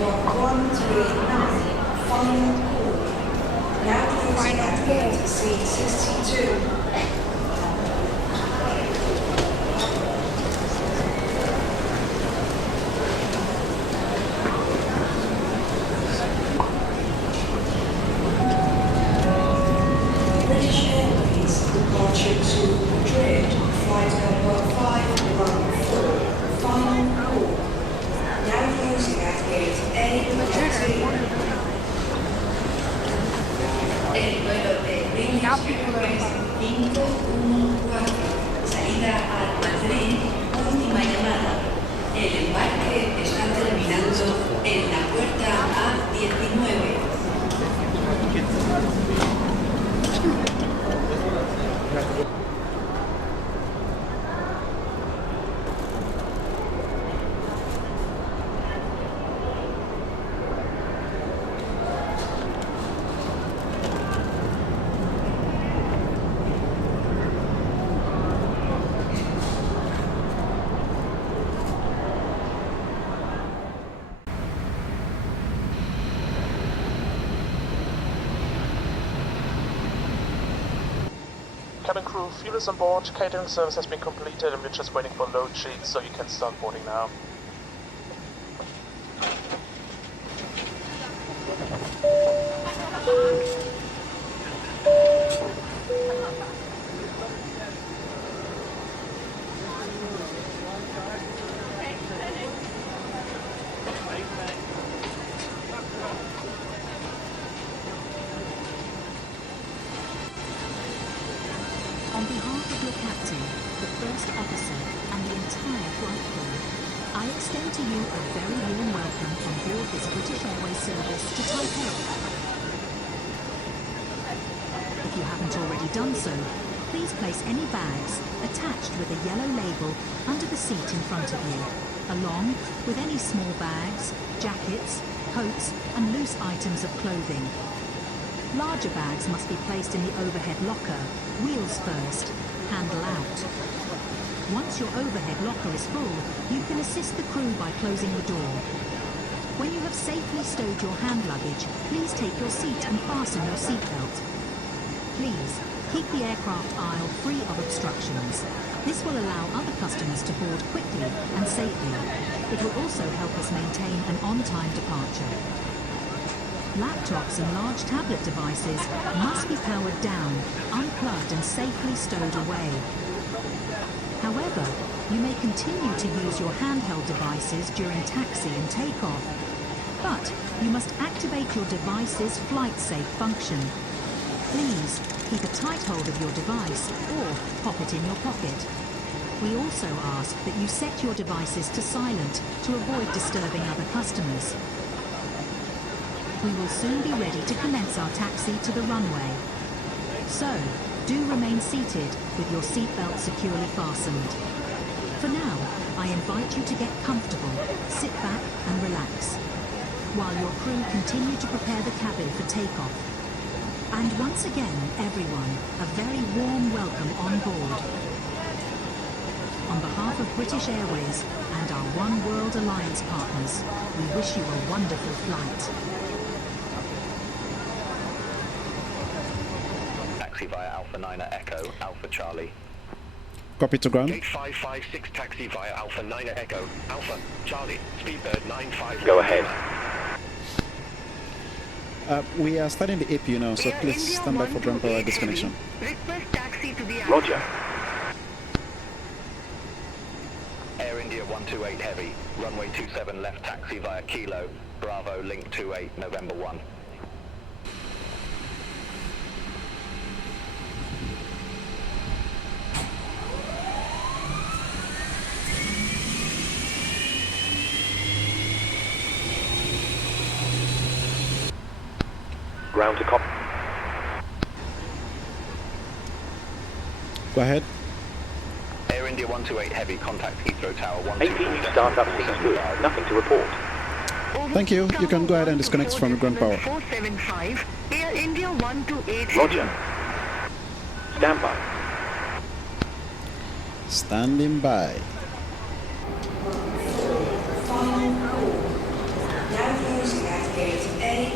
From 139, final call. Now closing at gate C62. British Airways departure to Madrid, flight number 514, final call. Now closing at gate A13. El vuelo de British Airways 514, salida a Madrid, última llamada. El embarque está terminando en la puerta A19. Cabin crew, fuel is on board, catering service has been completed and we're just waiting for load sheets so you can start boarding now. On behalf of your captain, the First Officer, and the entire flight crew, I extend to you a very warm welcome on board this British Airways service to Taipei. If you haven't already done so, please place any bags attached with a yellow label under the seat in front of you, along with any small bags, jackets, coats, and loose items of clothing. Larger bags must be placed in the overhead locker, wheels first, handle out. Once your overhead locker is full, you can assist the crew by closing the door. When you have safely stowed your hand luggage, please take your seat and fasten your seatbelt. Please, keep the aircraft aisle free of obstructions. This will allow other customers to board quickly and safely. It will also help us maintain an on-time departure. Laptops and large tablet devices must be powered down, unplugged and safely stowed away. However, you may continue to use your handheld devices during taxi and takeoff. But you must activate your device's flight safe function. Please keep a tight hold of your device or pop it in your pocket. We also ask that you set your devices to silent to avoid disturbing other customers. We will soon be ready to commence our taxi to the runway. So, do remain seated with your seatbelt securely fastened. For now, I invite you to get comfortable, sit back and relax, while your crew continue to prepare the cabin for takeoff. And once again, everyone, a very warm welcome on board. On behalf of British Airways and our One World Alliance partners, we wish you a wonderful flight. Taxi via Alpha 9 Echo, Alpha Charlie. Copy to ground. Gate 556 taxi via Alpha 9 Echo, Alpha Charlie, Speedbird 95. Go ahead. We are starting the APU now, so please stand by for ground power disconnection. Request taxi to the Roger. Air India 128 Heavy, runway 27 left taxi via Kilo, Bravo Link 28 November 1. Ground to cop. Go ahead. Air India 128 Heavy, contact Heathrow Tower 124. APU startup seems good. Nothing to report. Thank you. You can go ahead and disconnect from the ground power. 475, Air India 128. Roger. Stand by. Standing by. Final call. Now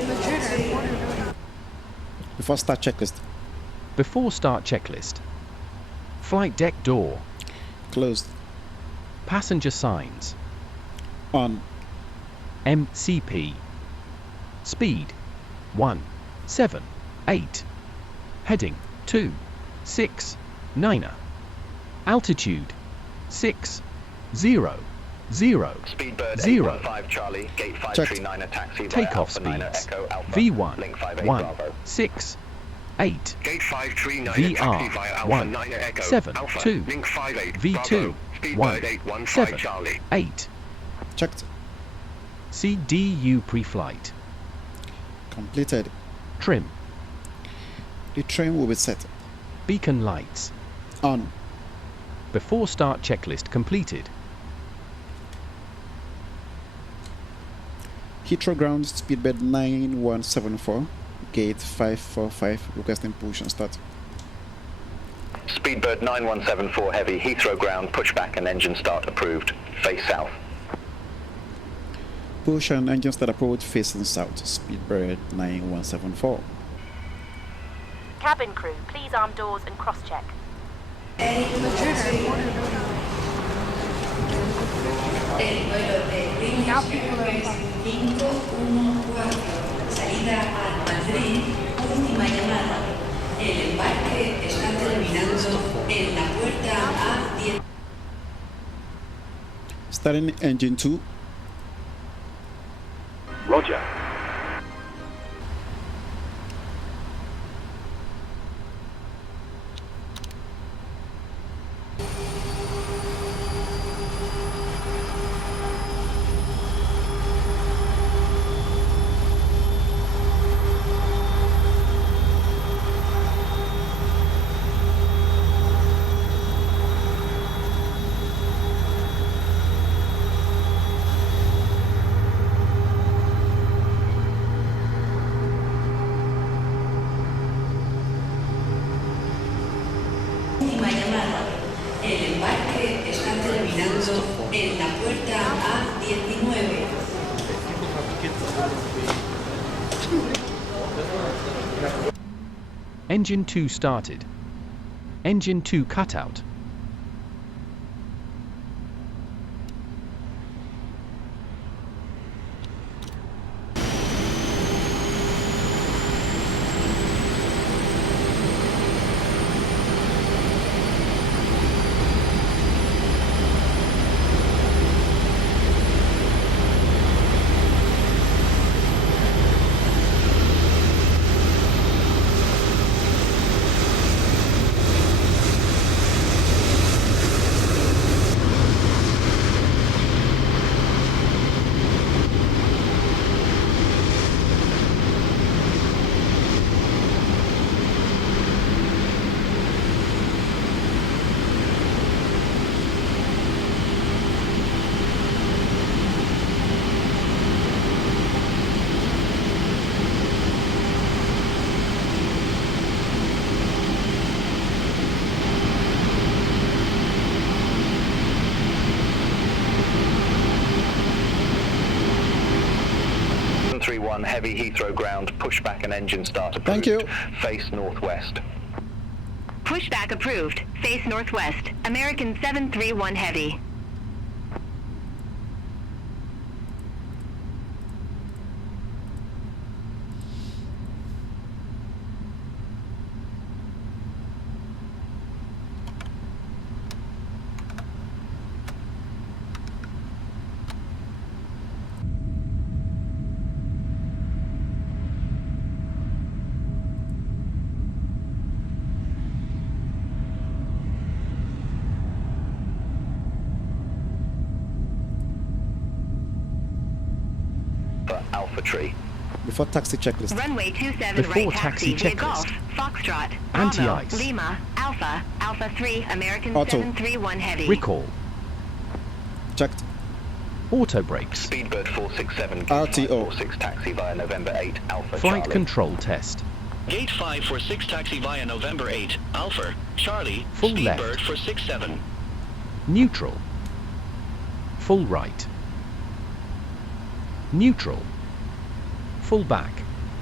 Before start checklist. Before start checklist. Flight deck door. Closed. Passenger signs. On. MCP. Speed 178. Heading 269. Altitude 600. Speedbird 0. 815 Charlie, gate Checked. 539 taxi via Takeoff Alpha 9 speeds Echo Alpha, V1 link 58 1 Bravo. 6 8. Gate 539 VR taxi via Alpha 1 9 Echo 7 Alpha, 2. link 58 V2 Speedbird 1 815 7 Charlie. 8. Checked. CDU pre-flight. Completed. Trim. The trim will be set. Beacon lights. On. Before start checklist completed. Heathrow ground speedbird 9174. Gate 545 requesting push and start. Speedbird 9174 Heavy, Heathrow ground, pushback and engine start approved. Face south. Push and engine start approved facing south. Speedbird 9174. Cabin crew, please arm doors and cross-check. El vuelo de British Airways 514, salida a Madrid, última llamada. El embarque está terminando en la puerta A10. Starting engine 2. Roger. Última llamada. El embarque está terminando en la puerta A19. Engine 2 started. Engine 2 cutout. Heavy Heathrow ground, pushback and engine start approved. Thank you. Face northwest. Pushback approved. Face northwest. American 731 Heavy. For Alpha Tree. Before taxi checklist. Runway 27 Before right taxi taxi via checklist. Golf, Foxtrot, Anti-ice. Bravo, Lima, Alpha, Alpha 3, American Auto. 731 Heavy. Recall. Checked. Auto brakes. Speedbird 467 RTO. 546 taxi via November 8 Alpha Flight Charlie. control test. Gate 546 taxi via November 8, Alpha, Charlie, Full Speedbird left. for 67. Neutral. Full right. Neutral. Full back.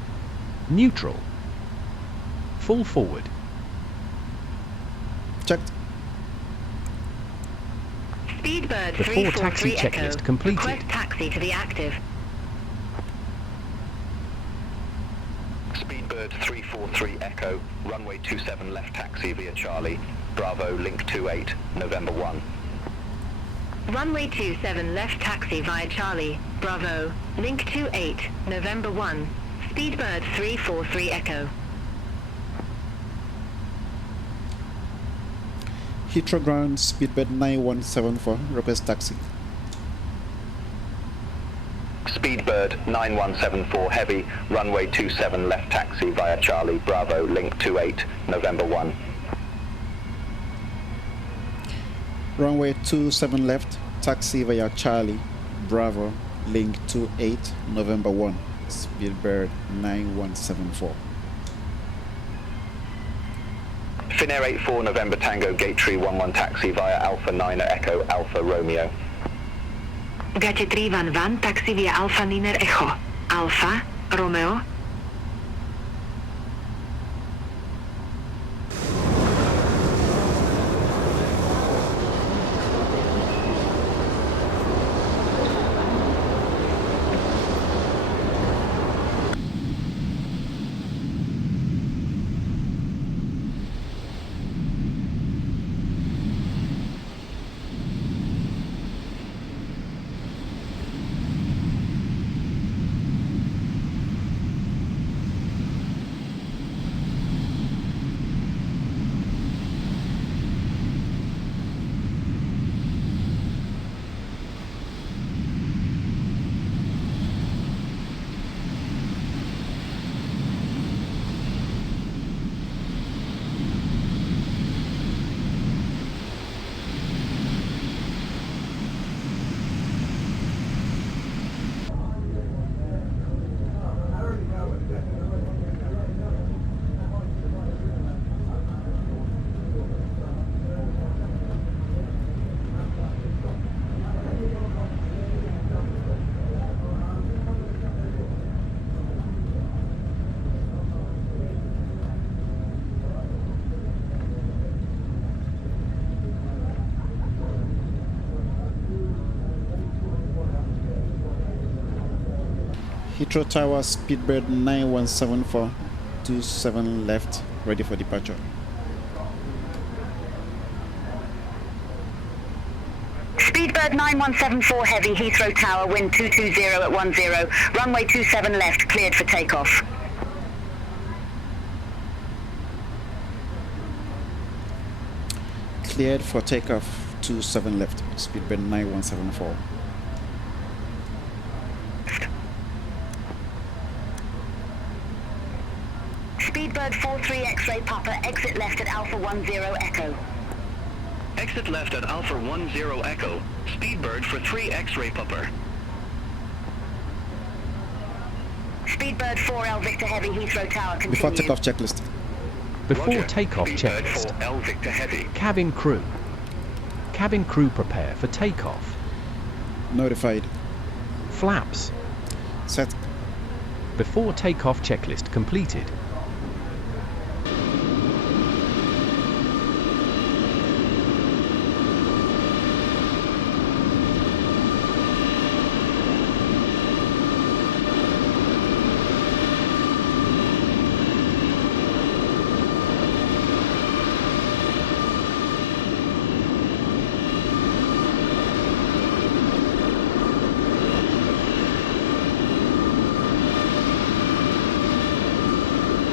Neutral. Full forward. Checked. Speedbird Before taxi 343 checklist Echo. completed. Request taxi to the active. Speedbird 343 Echo, runway 27 left taxi via Charlie, Bravo, link 28, November 1. Runway 27 left taxi via Charlie, Bravo, link 28, November 1. Speedbird 343 Echo. Heathrow ground, speedbird 9174, request taxi. Speedbird 9174 Heavy, runway 27 left taxi via Charlie, Bravo, link 28, November 1. Runway 27 left, taxi via Charlie, Bravo, link 28, November 1, speedbird 9174. Finnair 84 November Tango, Gateway 11 taxi via Alpha 9 Echo, Alpha Romeo. Gateway 11 taxi via Alpha 9 Echo, Alpha, Romeo. Heathrow Tower, speedbird 9174, 27 left, ready for departure. Speedbird 9174 Heavy, Heathrow Tower, wind 220 at 10, runway 27 left, cleared for takeoff. Cleared for takeoff, 27 left, speedbird 9174. Speedbird 43 X-ray Papa, exit left at Alpha 10 Echo. Exit left at Alpha 10 Echo. Speedbird for 3 X-ray Pupper. Speedbird 4L Victor Heavy, Heathrow Tower, continue. Before takeoff checklist. Before Roger. takeoff Speedbird checklist. 4L Victor Heavy. Cabin crew. Cabin crew prepare for takeoff. Notified. Flaps. Set. Before takeoff checklist completed.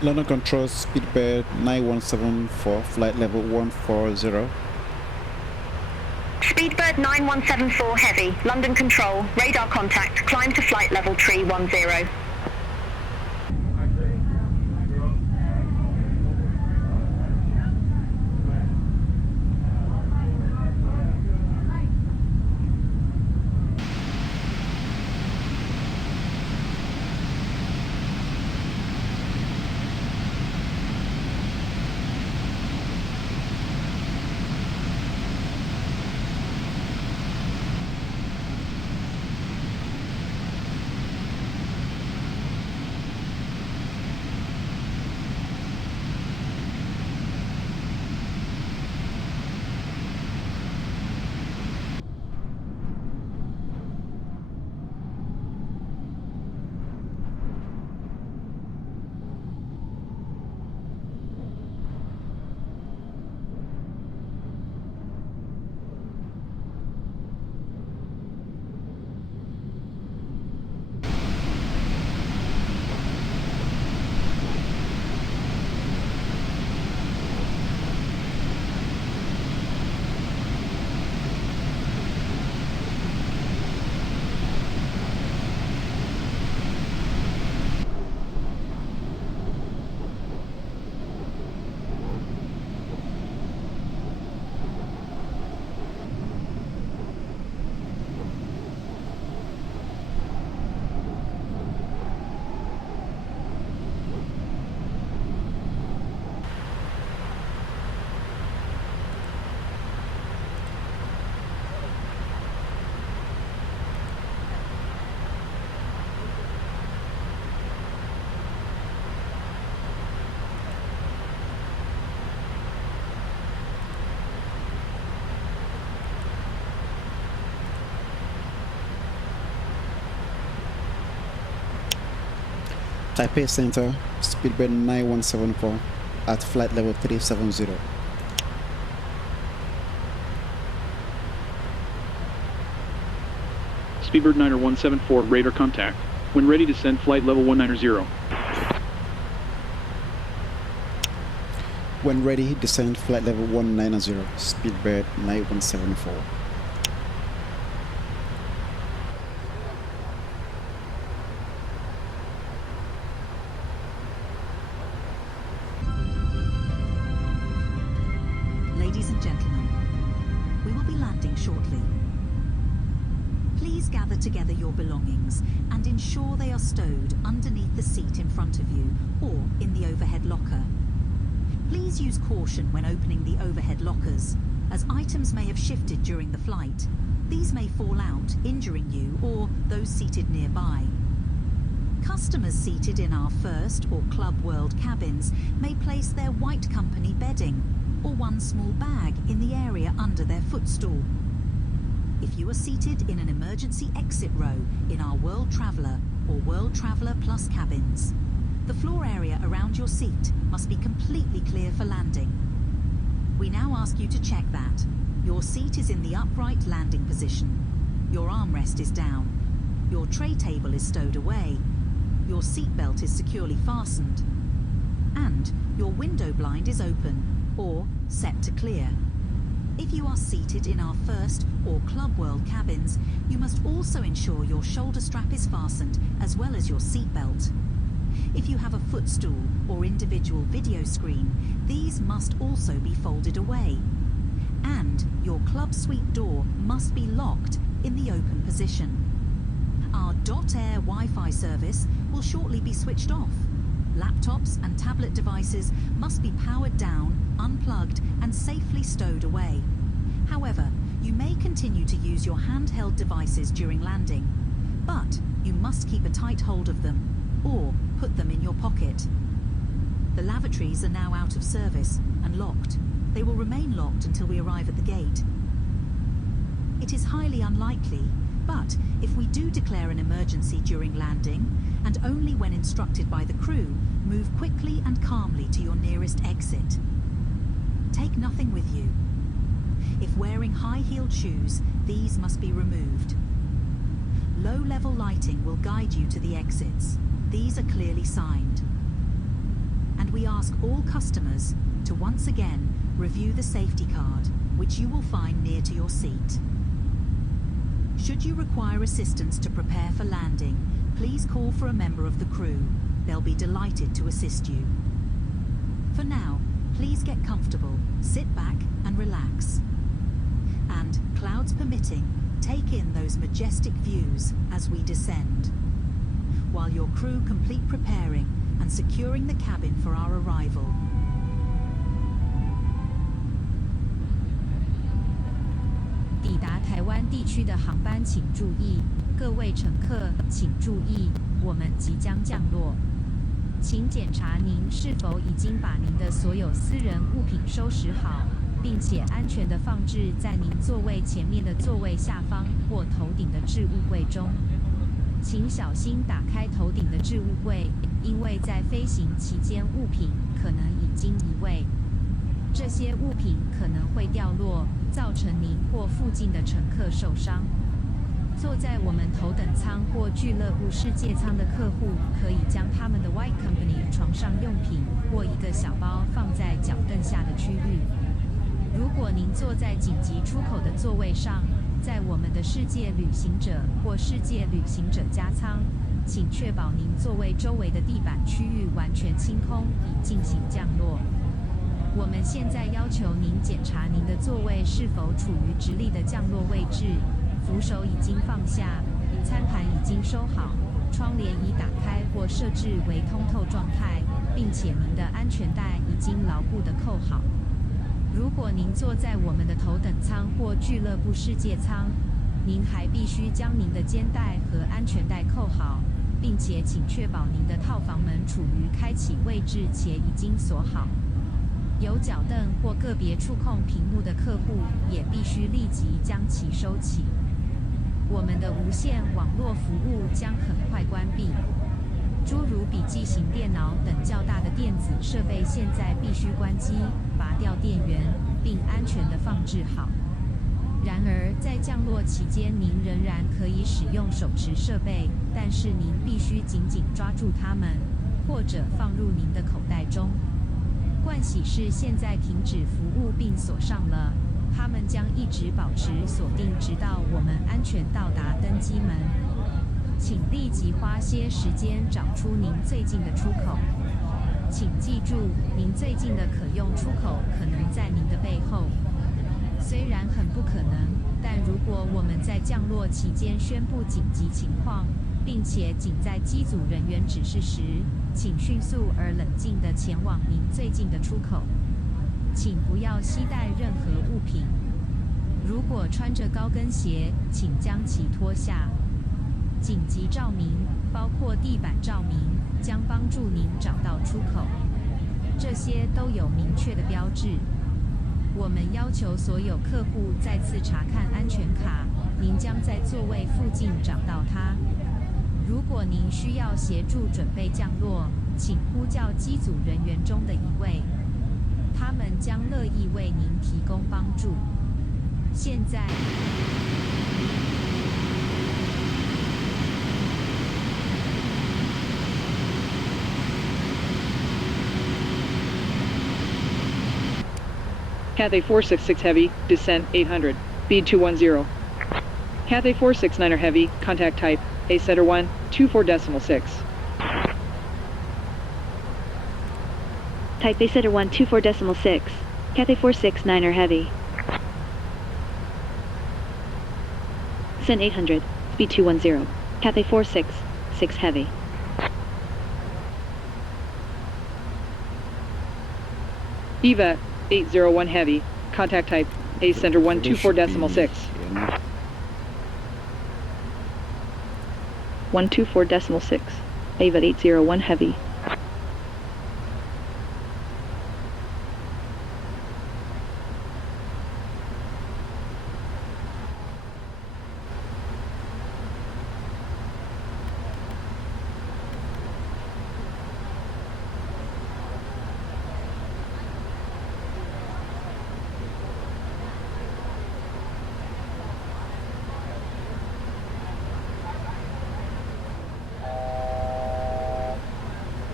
London Control, speedbird 9174, flight level 140. Speedbird 9174 Heavy, London Control, radar contact, climb to flight level 310. Taipei Center, speedbird 9174 at flight level 370. Speedbird 9174, radar contact. When ready, descend flight level 190. When ready, descend flight level 190, speedbird 9174. Ladies and gentlemen, we will be landing shortly. Please gather together your belongings and ensure they are stowed underneath the seat in front of you or in the overhead locker. Please use caution when opening the overhead lockers, as items may have shifted during the flight. These may fall out, injuring you or those seated nearby. Customers seated in our First or Club World cabins may place their white company bedding or one small bag in the area under their footstool. If you are seated in an emergency exit row in our World Traveller or World Traveller Plus cabins, the floor area around your seat must be completely clear for landing. We now ask you to check that. Your seat is in the upright landing position. Your armrest is down. Your tray table is stowed away. Your seatbelt is securely fastened. And your window blind is open or set to clear. If you are seated in our First or Club World cabins, you must also ensure your shoulder strap is fastened as well as your seatbelt. If you have a footstool or individual video screen, these must also be folded away. And your club suite door must be locked in the open position. Our .air Wi-Fi service will shortly be switched off. Laptops and tablet devices must be powered down, unplugged and safely stowed away. However, you may continue to use your handheld devices during landing, but you must keep a tight hold of them or put them in your pocket. The lavatories are now out of service and locked. They will remain locked until we arrive at the gate. It is highly unlikely, but if we do declare an emergency during landing, and only when instructed by the crew, move quickly and calmly to your nearest exit. Take nothing with you. If wearing high-heeled shoes, these must be removed. Low-level lighting will guide you to the exits. These are clearly signed. and we ask all customers to once again review the safety card, which you will find near to your seat. Should you require assistance to prepare for landing, please call for a member of the crew. They'll be delighted to assist you. For now, please get comfortable, sit back and relax. And, clouds permitting, take in those majestic views as we descend, while your crew complete preparing and securing the cabin for our arrival. 抵达台湾地区的航班请注意，各位乘客请注意，我们即将降落。请检查您是否已经把您的所有私人物品收拾好，并且安全地放置在您座位前面的座位下方或头顶的置物柜中。请小心打开头顶的置物柜，因为在飞行期间物品可能已经移位。这些物品可能会掉落，造成您或附近的乘客受伤。坐在我们头等舱或俱乐部世界舱的客户可以将他们的 White Company 床上用品或一个小包放在脚凳下的区域。如果您坐在紧急出口的座位上，在我们的世界旅行者或世界旅行者加舱，请确保您座位周围的地板区域完全清空，以进行降落。我们现在要求您检查您的座位是否处于直立的降落位置，扶手已经放下，餐盘已经收好，窗帘已打开或设置为通透状态，并且您的安全带已经牢固地扣好。如果您坐在我们的头等舱或俱乐部世界舱，您还必须将您的肩带和安全带扣好，并且请确保您的套房门处于开启位置且已经锁好。有脚凳或个别触控屏幕的客户也必须立即将其收起。我们的无线网络服务将很快关闭。诸如笔记型电脑等较大的电子设备现在必须关机，拔掉电源，并安全地放置好。然而，在降落期间，您仍然可以使用手持设备，但是您必须紧紧抓住它们，或者放入您的口袋中。盥洗室现在停止服务并锁上了，它们将一直保持锁定直到我们安全到达登机门。请立即花些时间找出您最近的出口。请记住，您最近的可用出口可能在您的背后。虽然很不可能，但如果我们在降落期间宣布紧急情况，并且仅在机组人员指示时，请迅速而冷静地前往您最近的出口。请不要携带任何物品。如果穿着高跟鞋，请将其脱下。紧急照明，包括地板照明，将帮助您找到出口。这些都有明确的标志。我们要求所有客户再次查看安全卡，您将在座位附近找到它。如果您需要协助准备降落，请呼叫机组人员中的一位，他们将乐意为您提供帮助。现在。Cathay 466 Heavy, descent 800, speed 210. Cathay 469er Heavy, contact type, A Center 1, 24.6. Type A Center 1, 24.6. Cathay 469er Heavy. Descent 800, speed 210. Cathay 466 Heavy. EVA 801 Heavy, contact type, A Center 124.6. 124.6, AVA 801 Heavy.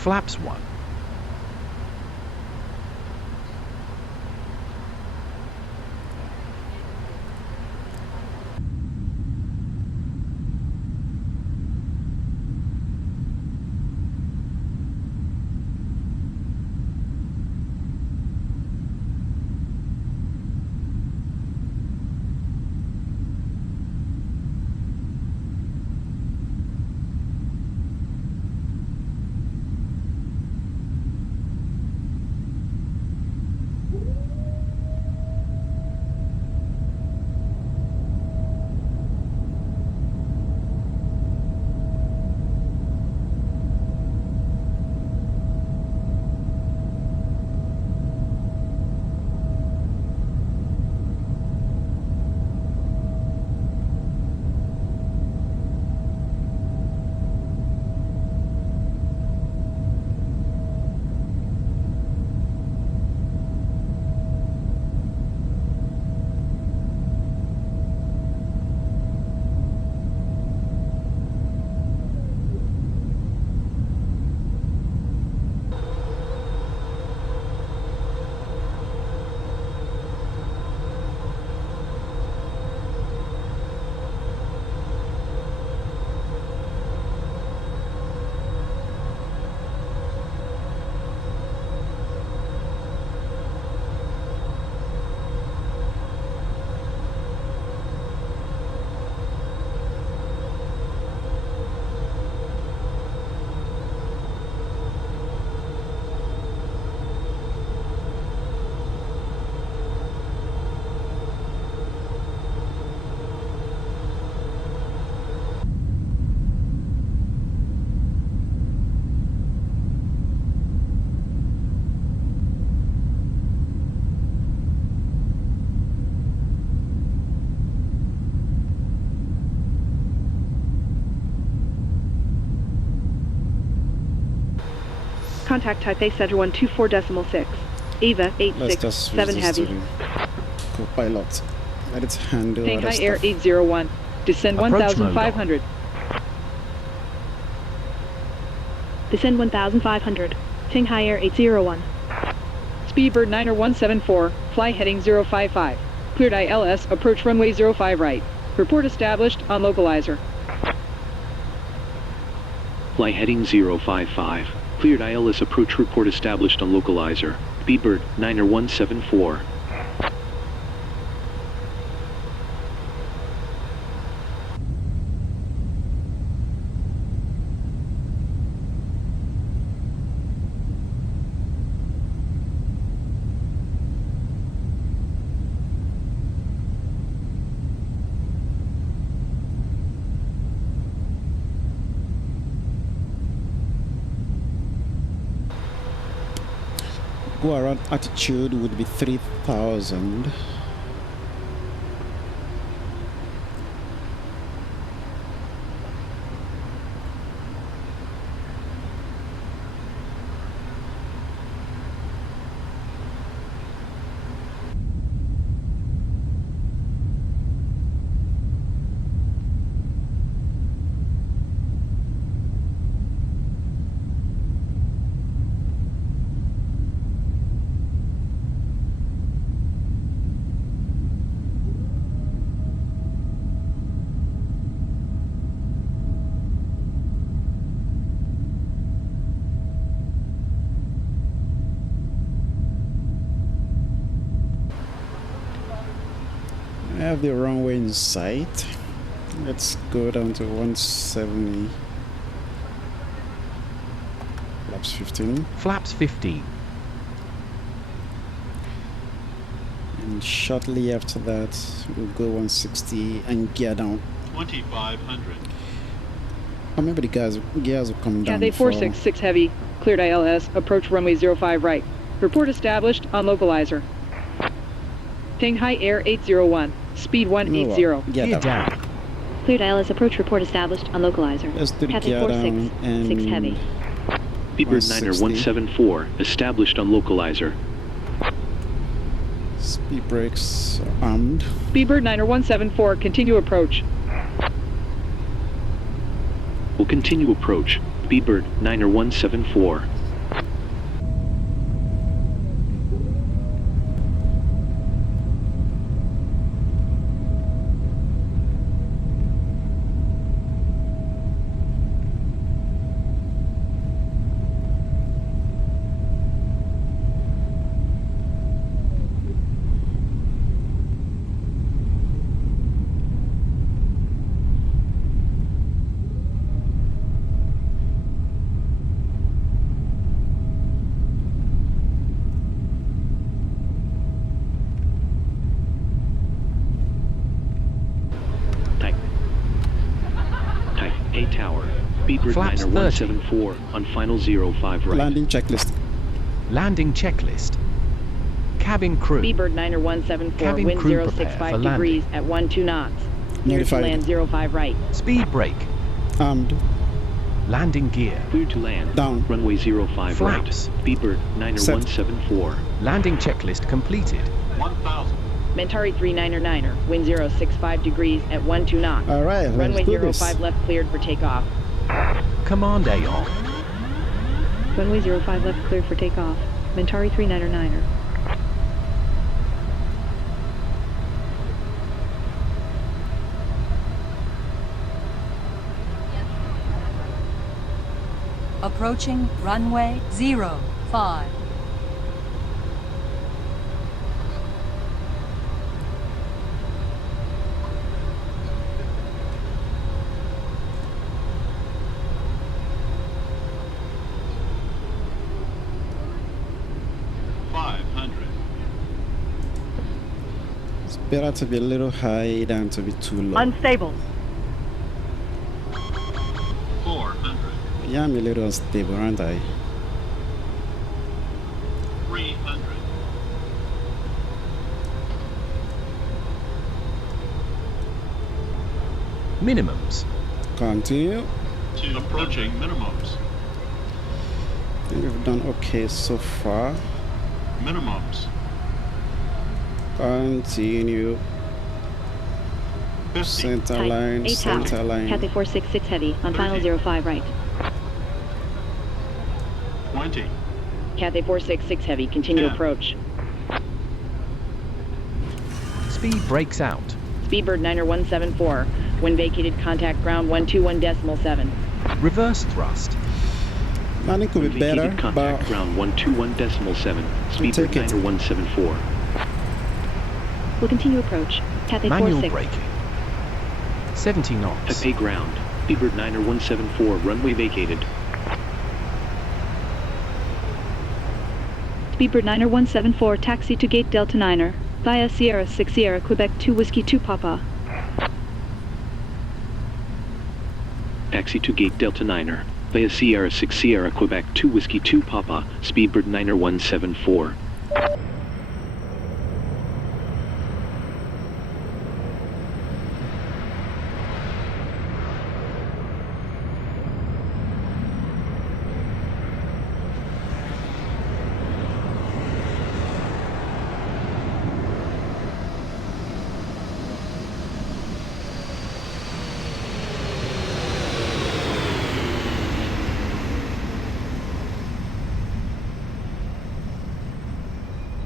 Flaps 1. Contact Taipei Center 124.6. Ava Let's just use 867 this Heavy. to co-pilot. Let it handle Shanghai other Air stuff. 801. Descend Approach 1,500. Descend 1,500. Shanghai Air 801. Speedbird 90174. Fly heading 055. Cleared ILS. Approach runway 05 right. Report established on localizer. Fly heading 055. Cleared ILS approach report established on localizer. Speedbird 90174. Go around altitude would be 3,000. I have the runway in sight. Let's go down to 170. Flaps 15. Flaps 15. And shortly after that, we'll go 160 and gear down. 2,500. Or maybe the gears will come down. Cathay before. 466 Heavy. Cleared ILS. Approach runway 05 right. Report established on localizer. Shanghai Air 801. Speed 180. Gear down. Cleared ILS approach report established on localizer. Let's do the Cathay gear down 46, and 6 Heavy. Speedbird 160. 90174 established on localizer. Speed brakes are armed. Speedbird 90174. Continue approach. Will continue approach. Speedbird 90174. A Tower, Speedbird Flaps 90174 on final 05 right. Landing checklist. Landing checklist. Cabin crew. Speedbird 90174, Cabin wind crew prepare 065 for degrees landing. at 12 knots. Cleared to Notified. land 05 right. Speed brake. Armed. Landing gear. Clear to land. Down. Runway 05 Flaps. right. Speedbird 90174. Landing checklist completed. 1,000. Mentari 39er, wind 065 degrees at 12 knots. Alright, let's Runway do this. 05 left cleared for takeoff. Command AOC. Runway 05 left cleared for takeoff. Mentari 39er. Approaching runway 05. It's better to be a little high than to be too low. Unstable. 400. Yeah, I'm a little unstable, aren't I? 300. Minimums. Continue. Approaching minimums. I think we've done okay so far. Minimums. Continue. 50. Center line, center line. Cathay 466 heavy on final 05 right. 20. Cathay 466 heavy, continue Yeah. approach. Speed brakes out. Speedbird 90174, wind vacated, contact ground 121.7. Reverse thrust. Landing could be Vacated better, contact but ground 121.7. Speedbird take it. 90174. We'll continue approach. Cathay Manual 46. braking. 70 knots. Taipei ground. Speedbird 90174, runway vacated. Speedbird 90174, taxi to gate Delta 9er, via Sierra 6 Sierra, Quebec 2 Whiskey 2 Papa. Taxi to gate Delta 9er, via Sierra 6 Sierra, Quebec 2 Whiskey 2 Papa, Speedbird 90174.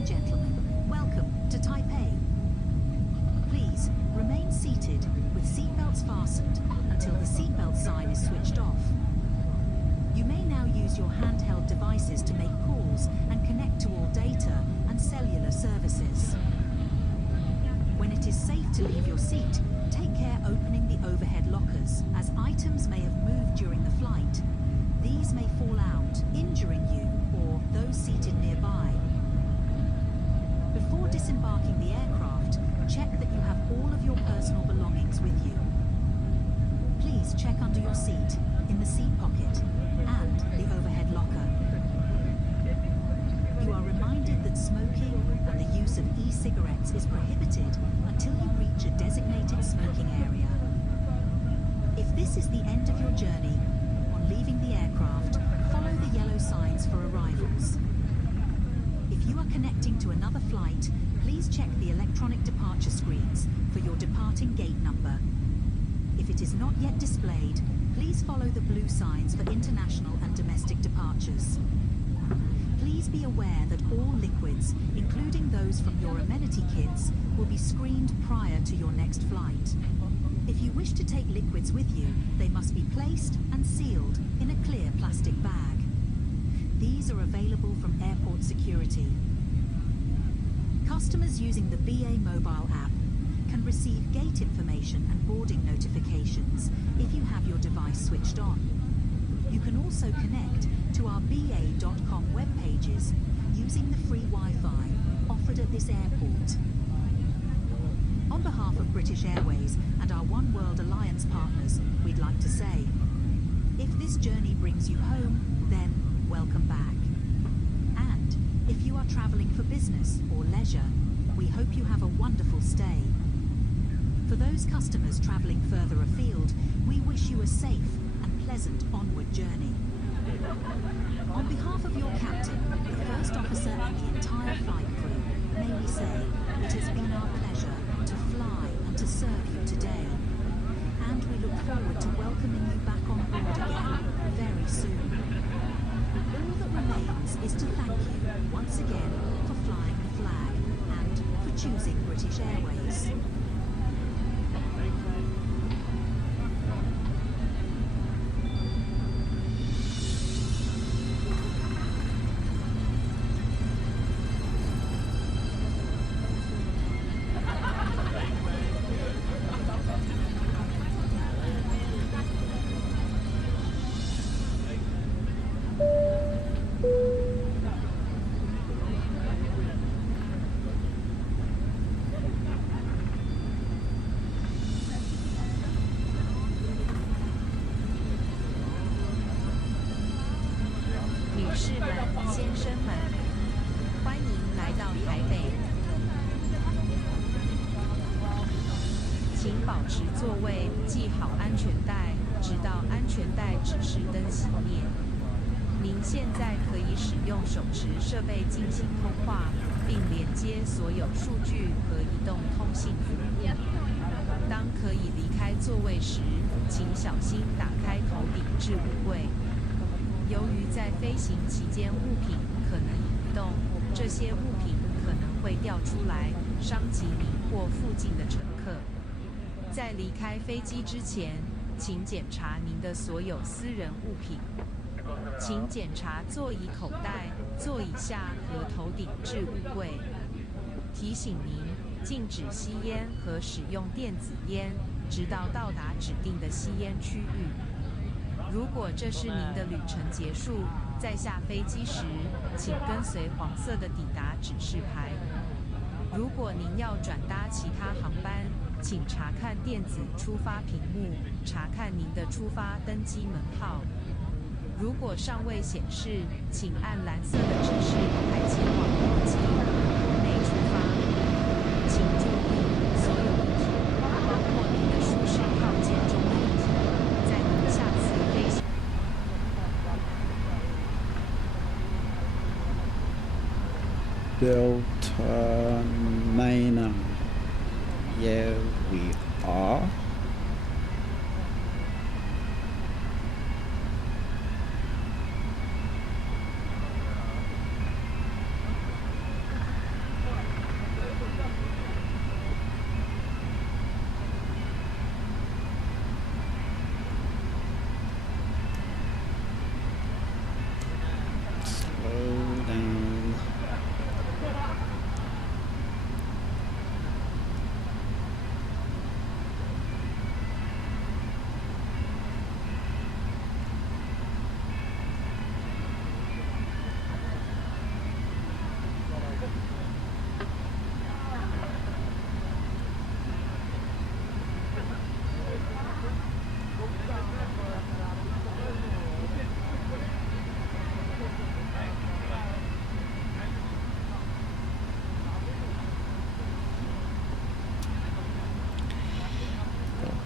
and gentlemen, welcome to Taipei. Please remain seated with seatbelts fastened until the seatbelt sign is switched off. You may now use your handheld devices to make calls and connect to all data and cellular services. When it is safe to leave your seat, take care opening the overhead lockers, as items may have moved during the flight. These may fall out, injuring you or those seated nearby. Before disembarking the aircraft, check that you have all of your personal belongings with you. Please check under your seat, in the seat pocket, and the overhead locker. You are reminded that smoking and the use of e-cigarettes is prohibited until you reach a designated smoking area. If this is the end of your journey, on leaving the aircraft, follow the yellow signs for arrivals. If you are connecting to another flight, please check the electronic departure screens for your departing gate number. If it is not yet displayed, please follow the blue signs for international and domestic departures. Please be aware that all liquids, including those from your amenity kits, will be screened prior to your next flight. If you wish to take liquids with you, they must be placed and sealed in a clear plastic bag. These are available from airport security. Customers using the BA mobile app can receive gate information and boarding notifications if you have your device switched on. You can also connect to our BA.com web pages using the free Wi-Fi offered at this airport. On behalf of British Airways and our One World Alliance partners, we'd like to say, if this journey brings you home, then welcome back. And if you are travelling for business or leisure, we hope you have a wonderful stay. For those customers travelling further afield, we wish you a safe and pleasant onward journey. On behalf of your captain, the First Officer and the entire flight crew, may we say, it has been our pleasure to fly and to serve you today. And we look forward to welcoming you back on board again very soon. All that remains is to thank you once again for flying the flag and for choosing British Airways.座位系好安全带，直到安全带指示灯熄灭。您现在可以使用手持设备进行通话，并连接所有数据和移动通信服务。当可以离开座位时，请小心打开头顶置物柜。由于在飞行期间物品可能移动，这些物品可能会掉出来，伤及您或附近的乘客。在离开飞机之前，请检查您的所有私人物品。请检查座椅口袋、座椅下和头顶置物柜。提醒您，禁止吸烟和使用电子烟，直到到达指定的吸烟区域。如果这是您的旅程结束，在下飞机时，请跟随黄色的抵达指示牌。如果您要转搭其他航班，请查看电子出发屏幕，查看您的出发登机门号。如果尚未显示，请按蓝色的指示牌前往国际国内出发。请注意，所有物体，包括您的舒适套件中的物体，在您下次飞行。Delta 9, here we are.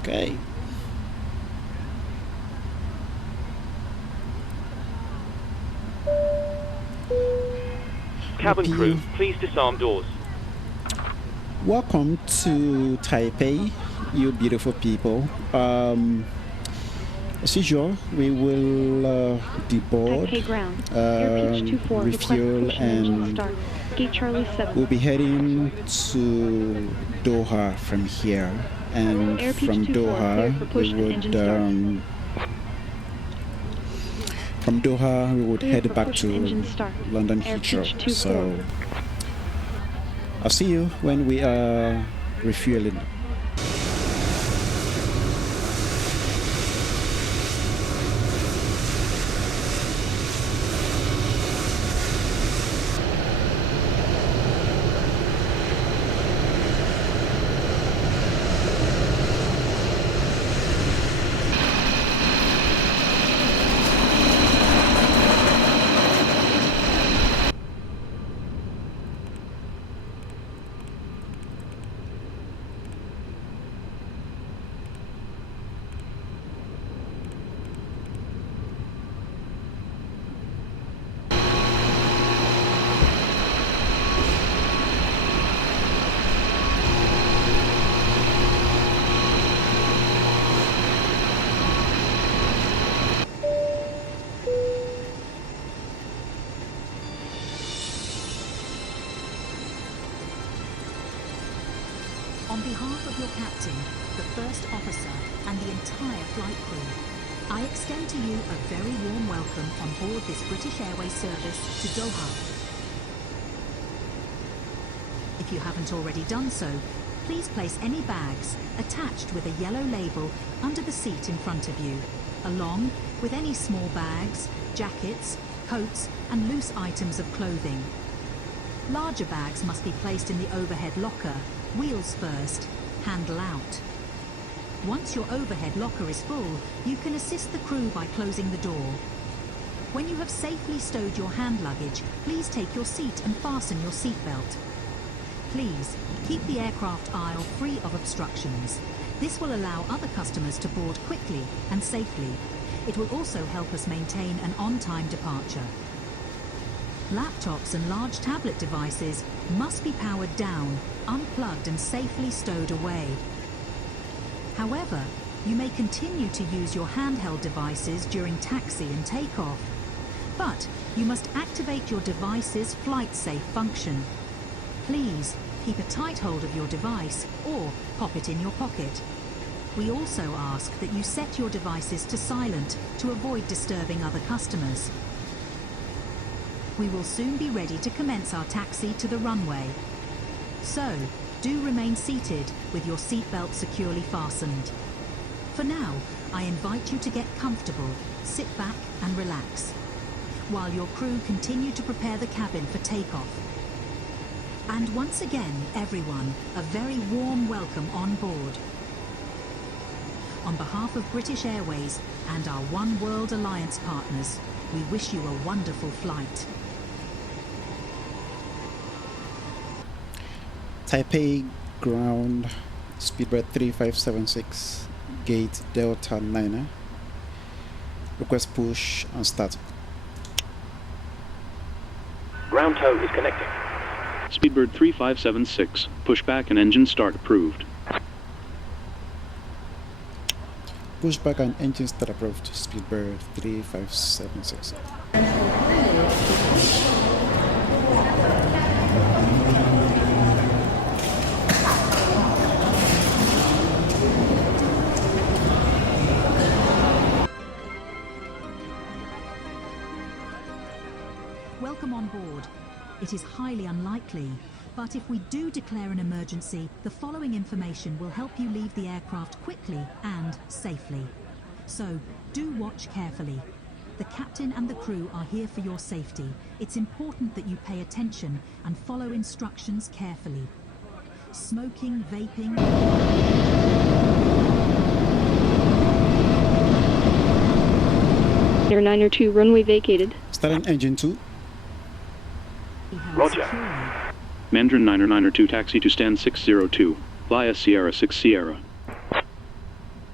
Okay. Cabin crew, please disarm doors. Welcome to Taipei, you beautiful people. As usual, we will deboard, refuel, and we'll be heading to Doha from here. And from Doha, we would head back to London Heathrow. So I'll see you when we are refueling. On behalf of your captain, the first officer, and the entire flight crew, I extend to you a very warm welcome on board this British Airways service to Doha. If you haven't already done so, please place any bags attached with a yellow label under the seat in front of you, along with any small bags, jackets, coats, and loose items of clothing. Larger bags must be placed in the overhead locker, wheels first, handle out. Once your overhead locker is full, you can assist the crew by closing the door. When you have safely stowed your hand luggage, please take your seat and fasten your seatbelt. Please, keep the aircraft aisle free of obstructions. This will allow other customers to board quickly and safely. It will also help us maintain an on-time departure. Laptops and large tablet devices must be powered down, unplugged and safely stowed away. However, you may continue to use your handheld devices during taxi and takeoff, but you must activate your device's flight-safe function. Please keep a tight hold of your device or pop it in your pocket. We also ask that you set your devices to silent to avoid disturbing other customers. We will soon be ready to commence our taxi to the runway. So, do remain seated with your seatbelt securely fastened. For now, I invite you to get comfortable, sit back and relax, while your crew continue to prepare the cabin for takeoff. And once again, everyone, a very warm welcome on board. On behalf of British Airways and our One World Alliance partners, we wish you a wonderful flight. Taipei ground, speedbird 3576, gate Delta 9. Request push and start. Ground tow is connecting. Speedbird 3576, pushback and engine start approved. Pushback and engine start approved, speedbird 3576. Welcome on board. It is highly unlikely, but if we do declare an emergency, the following information will help you leave the aircraft quickly and safely. So, do watch carefully. The captain and the crew are here for your safety. It's important that you pay attention and follow instructions carefully. Smoking, vaping... Air 902, runway vacated. Starting engine 2. Roger. Mandarin 902, taxi to stand 602, via Sierra 6 Sierra.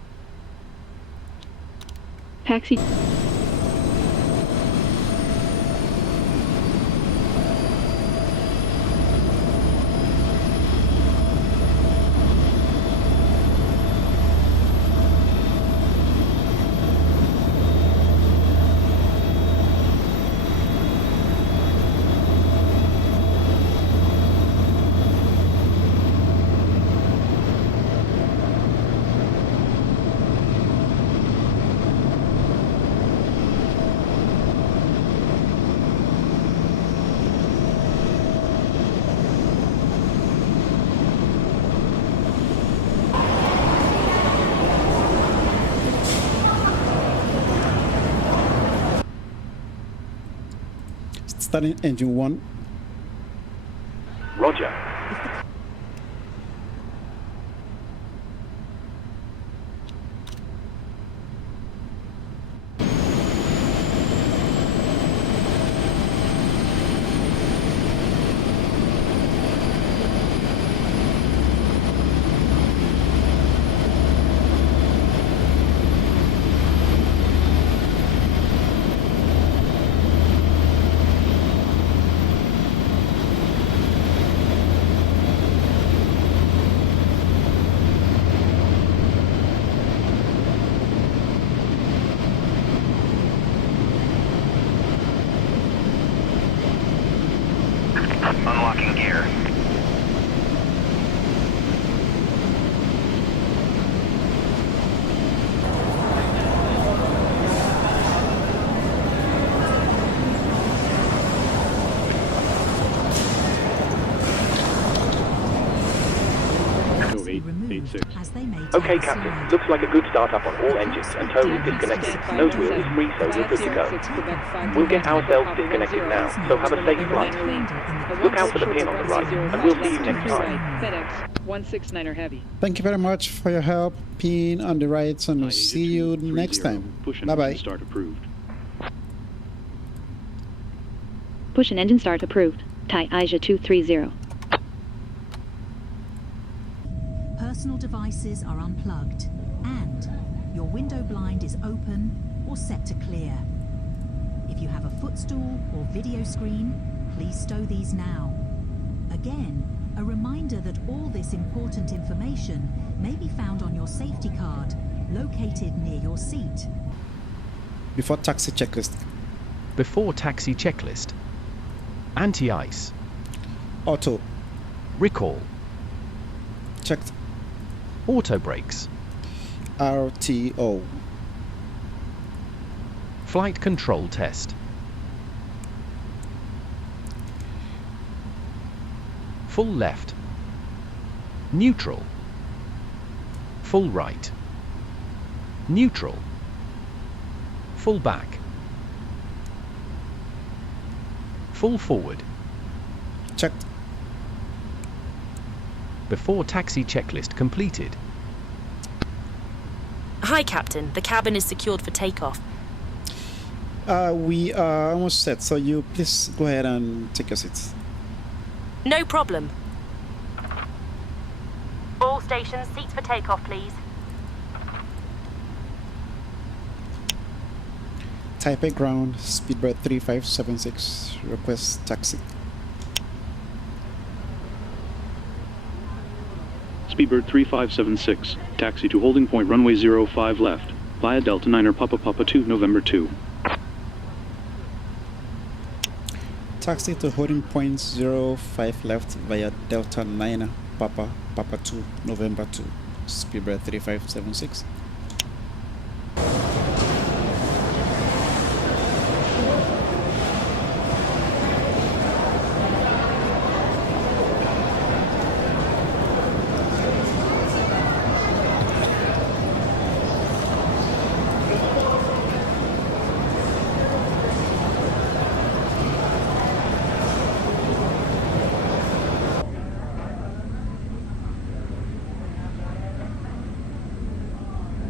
Taxi. Starting engine 1. Roger. Unlocking gear. Okay, Captain. Looks like a good startup on all engines, and tow is disconnected. Nose wheel is free, so we're good to go. We'll get ourselves disconnected now, so have a safe flight. Look out for the pin on the right, and we'll see you next time. FedEx 169er Heavy. Thank you very much for your help. Pin on the right, and we'll see you next time. Bye-bye. Start approved. Push and engine start approved. Taoyuan 230. Personal devices are unplugged and your window blind is open or set to clear. If you have a footstool or video screen, please stow these now. Again, a reminder that all this important information may be found on your safety card, located near your seat. Before taxi checklist. Before taxi checklist. Anti-ice. Auto. Recall. Checked. Auto brakes. RTO. Flight control test. Full left. Neutral. Full right. Neutral. Full back. Full forward. Checked. Before taxi checklist completed. Hi, Captain. The cabin is secured for takeoff. We are almost set, so you please go ahead and take your seats. No problem. All stations, seats for takeoff, please. Taipei ground, speedbird 3576, request taxi. Speedbird 3576, taxi to holding point runway 05 left, via Delta 9er Papa Papa 2 November 2. Taxi to holding point 05 left via Delta 9er Papa Papa 2 November 2, Speedbird 3576.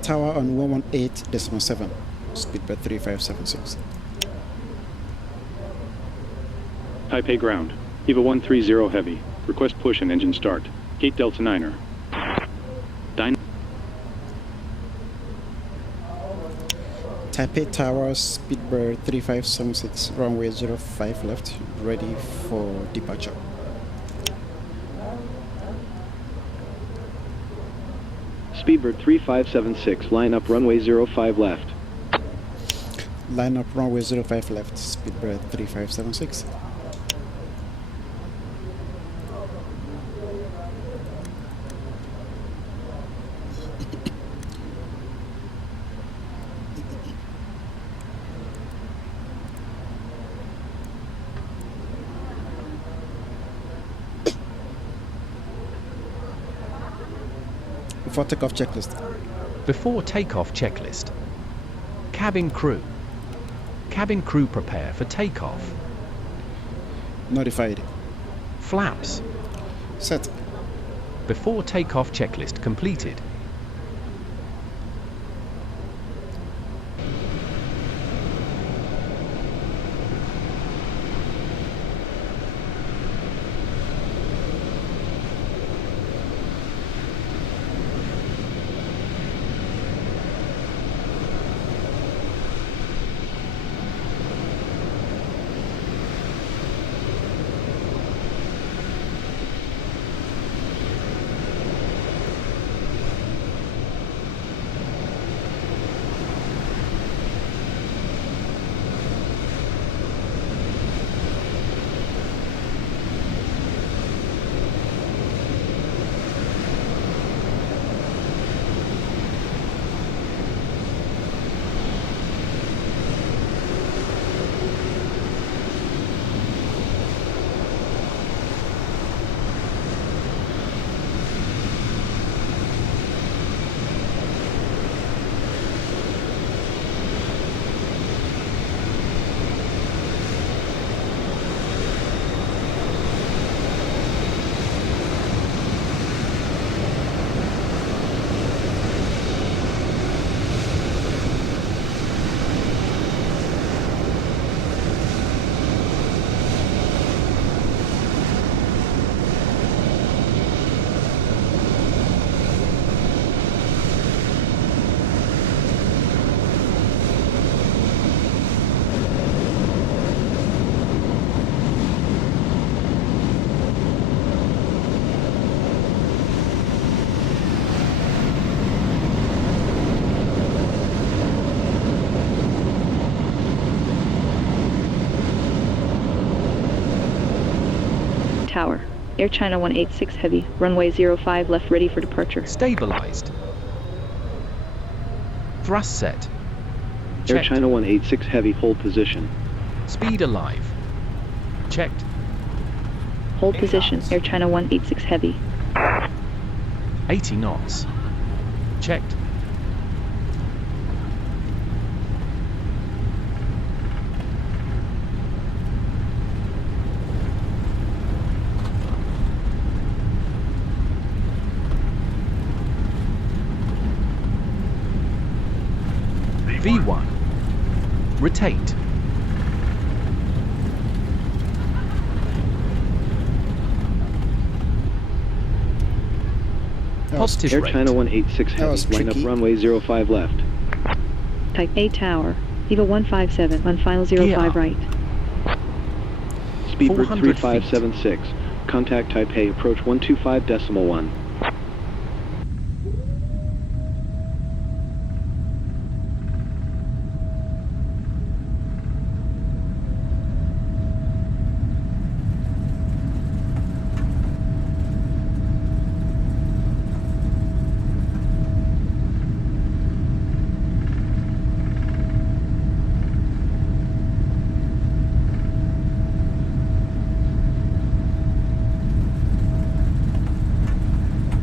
Tower on 118.7, speedbird 3576. Taipei ground. EVA 130 heavy. Request push and engine start. Gate Delta Niner. Taipei Tower, speedbird 3576, runway 05 left, ready for departure. Speedbird 3576, line up runway 05 left. Line up runway 05 left, speedbird 3576. Before takeoff checklist. Before takeoff checklist. Cabin crew. Cabin crew prepare for takeoff. Notified. Flaps. Set. Before takeoff checklist completed. Tower. Air China 186 Heavy, runway 05 left ready for departure. Stabilized. Thrust set. Air Checked. China 186 Heavy, hold position. Speed alive. Checked. Hold position. Air China 186 Heavy. 80 knots. Checked. V1. Rotate. Positive Air rate. China 186 Heavy, line up runway 05 left. Type A Tower. EVA 157 on final 05 right. Speedbird 400 3576. Contact Taipei, approach 125.1.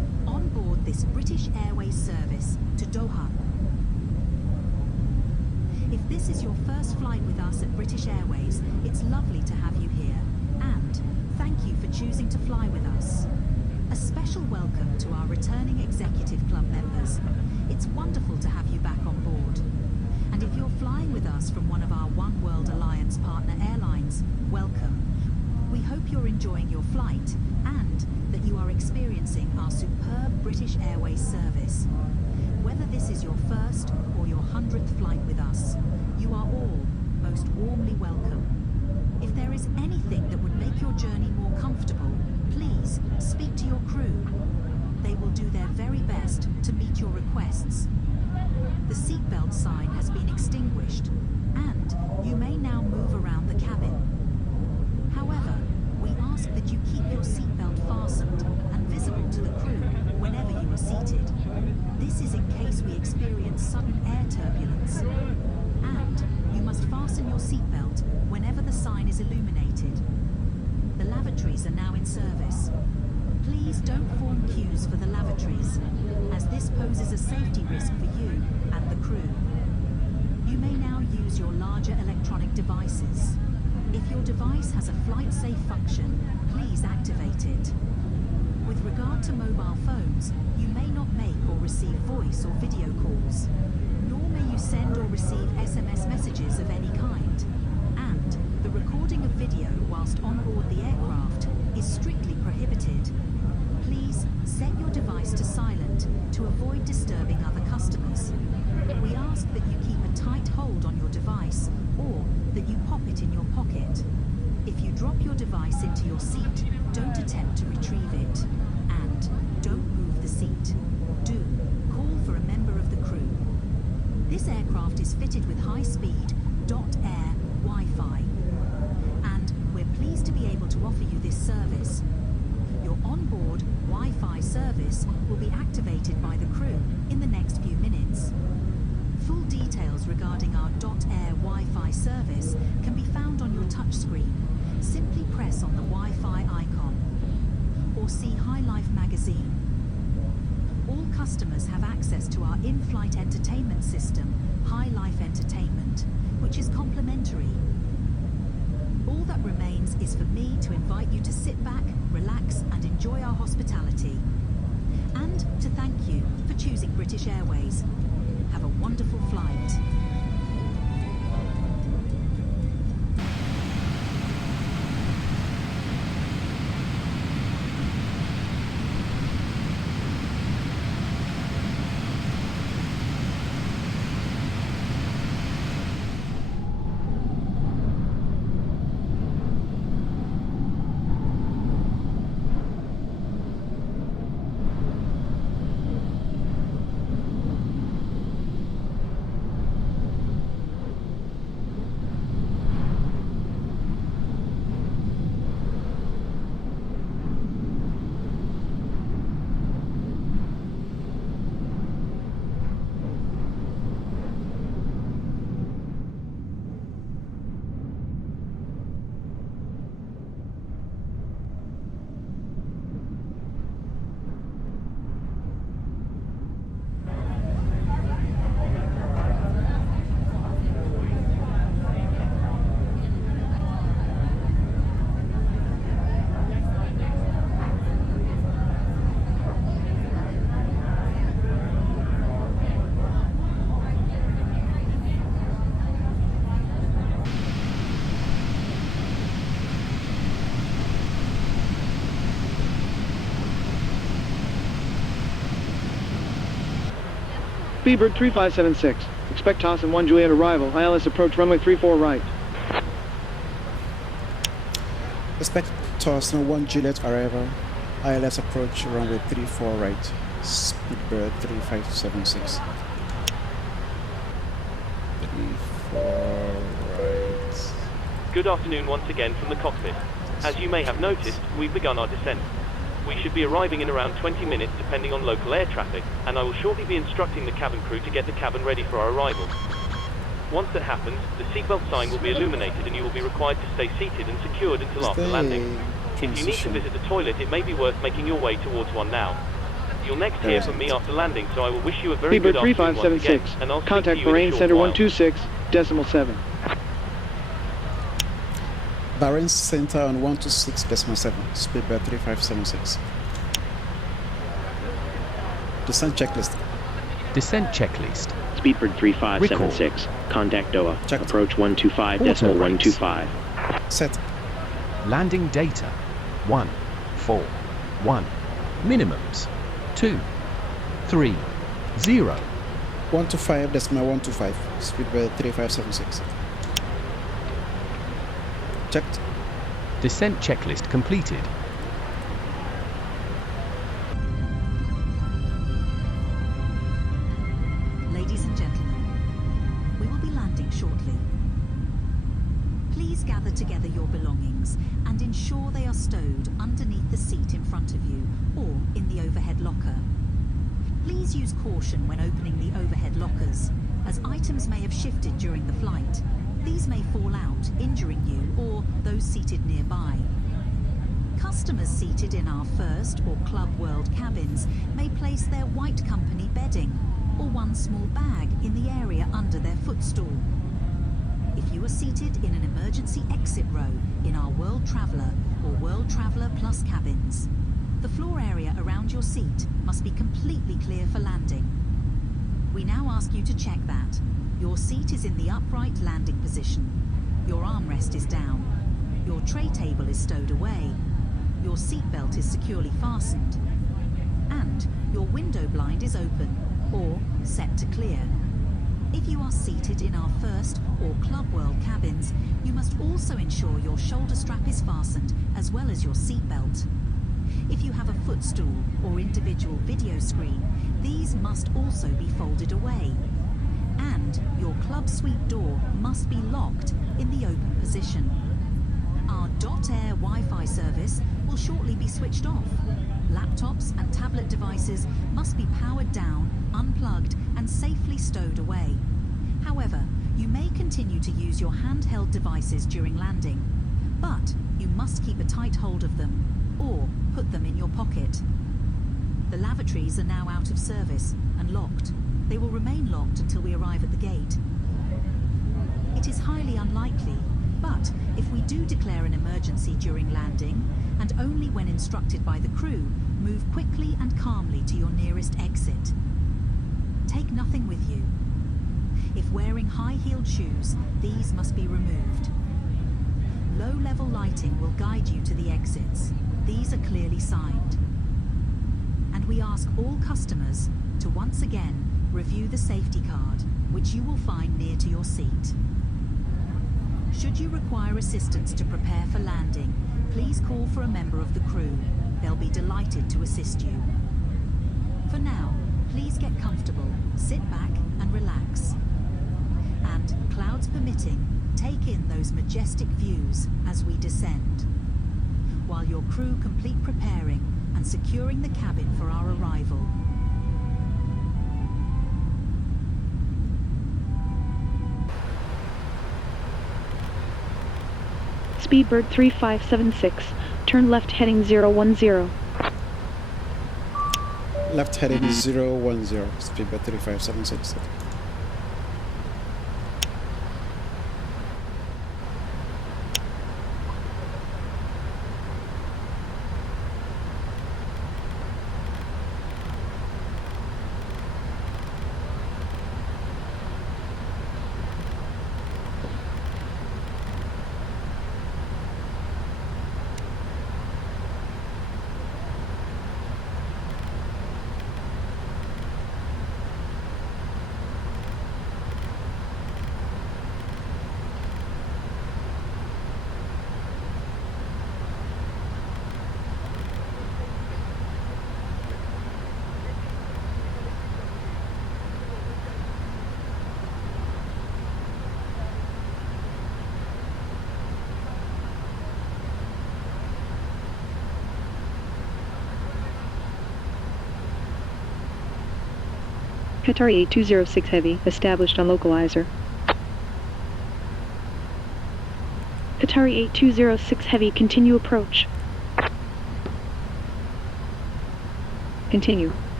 this British Airways service to Doha. If this is your first flight with us at British Airways, it's lovely to have you here. And thank you for choosing to fly with us. A special welcome to our returning Executive Club members. It's wonderful to have you back on board. And if you're flying with us from one of our One World Alliance partner airlines, welcome. We hope you're enjoying your flight and that you are experiencing our superb British Airways service. Whether this is your first or your 100th flight with us, you are all most warmly welcome. If there is anything that would make your journey more comfortable, please speak to your crew. They will do their very best to meet your requests. The seatbelt sign has been extinguished, and you may now move around the cabin. However, we ask that you keep your seatbelt fastened and visible to the crew whenever you are seated. This is in case we experience sudden air turbulence. And you must fasten your seatbelt whenever the sign is illuminated. The lavatories are now in service. Please don't form queues for the lavatories, as this poses a safety risk for you and the crew. You may now use your larger electronic devices. If your device has a flight-safe function, please activate it. With regard to mobile phones, you may not make or receive voice or video calls, nor may you send or receive SMS messages of any kind. And the recording of video whilst on board the aircraft is strictly prohibited. Please set your device to silent to avoid disturbing other customers. We ask that you keep a tight hold on your device or that you pop it in your pocket. If you drop your device into your seat, don't attempt to retrieve it. And don't move the seat. Do call for a member of the crew. This aircraft is fitted with high-speed .air Wi-Fi. And we're pleased to be able to offer you this service. Your onboard Wi-Fi service will be activated by the crew in the next few minutes. Full details regarding our .air Wi-Fi service can be found on your touchscreen. Simply press on the Wi-Fi icon or see High Life magazine. All customers have access to our in-flight entertainment system, High Life Entertainment, which is complimentary. All that remains is for me to invite you to sit back, relax, and enjoy our hospitality. And to thank you for choosing British Airways. Have a wonderful flight. Speedbird 3576. Expect toss and 1 Juliet arrival. ILS approach runway 34 right. Expect toss and 1 Juliet arrival. ILS approach runway 34 right. Speedbird 3576. 34 right. Good afternoon once again from the cockpit. As you may have noticed, we've begun our descent. We should be arriving in around 20 minutes depending on local air traffic, and I will shortly be instructing the cabin crew to get the cabin ready for our arrival. Once that happens, the seatbelt sign will be illuminated and you will be required to stay seated and secured until after landing. If you need to visit the toilet, it may be worth making your way towards one now. You'll next hear from me after landing, so I will wish you a very good Speedbird afternoon once again, 3576. and I'll speak Contact to you in a Bahrain short Center while. 126.7. Bahrain Center on 126.7, Speedbird 3576. Descent checklist. Descent checklist. Speedbird 3576. Contact Doha. Checked. Approach 125.125. Set. Landing data 141. Minimums 2 3 0. 125.125, Speedbird 3576. Checked. Descent checklist completed. Ladies and gentlemen, we will be landing shortly. Please gather together your belongings and ensure they are stowed underneath the seat in front of you or in the overhead locker. Please use caution when opening the overhead lockers, as items may have shifted during the flight. These may fall out, injuring you or those seated nearby. Customers seated in our First or Club World cabins may place their white company bedding or one small bag in the area under their footstool. If you are seated in an emergency exit row in our World Traveller or World Traveller Plus cabins, the floor area around your seat must be completely clear for landing. We now ask you to check that. Your seat is in the upright landing position. Your armrest is down. Your tray table is stowed away. Your seatbelt is securely fastened. And your window blind is open or set to clear. If you are seated in our First or Club World cabins, you must also ensure your shoulder strap is fastened as well as your seatbelt. If you have a footstool or individual video screen, these must also be folded away. And your club suite door must be locked in the open position. Our .air Wi-Fi service will shortly be switched off. Laptops and tablet devices must be powered down, unplugged and safely stowed away. However, you may continue to use your handheld devices during landing, but you must keep a tight hold of them or put them in your pocket. The lavatories are now out of service and locked. They will remain locked until we arrive at the gate. It is highly unlikely, but if we do declare an emergency during landing, and only when instructed by the crew, move quickly and calmly to your nearest exit. Take nothing with you. If wearing high-heeled shoes, these must be removed. Low-level lighting will guide you to the exits. These are clearly signed. And we ask all customers to once again review the safety card, which you will find near to your seat. Should you require assistance to prepare for landing, please call for a member of the crew. They'll be delighted to assist you. For now, please get comfortable, sit back and relax. And, clouds permitting, take in those majestic views as we descend, while your crew complete preparing and securing the cabin for our arrival. Speedbird 3576. Turn left heading 010. Left heading 010, Speedbird 3576. Qatar 8206 Heavy, established on localizer. Qatar 8206 Heavy, continue approach. Continue.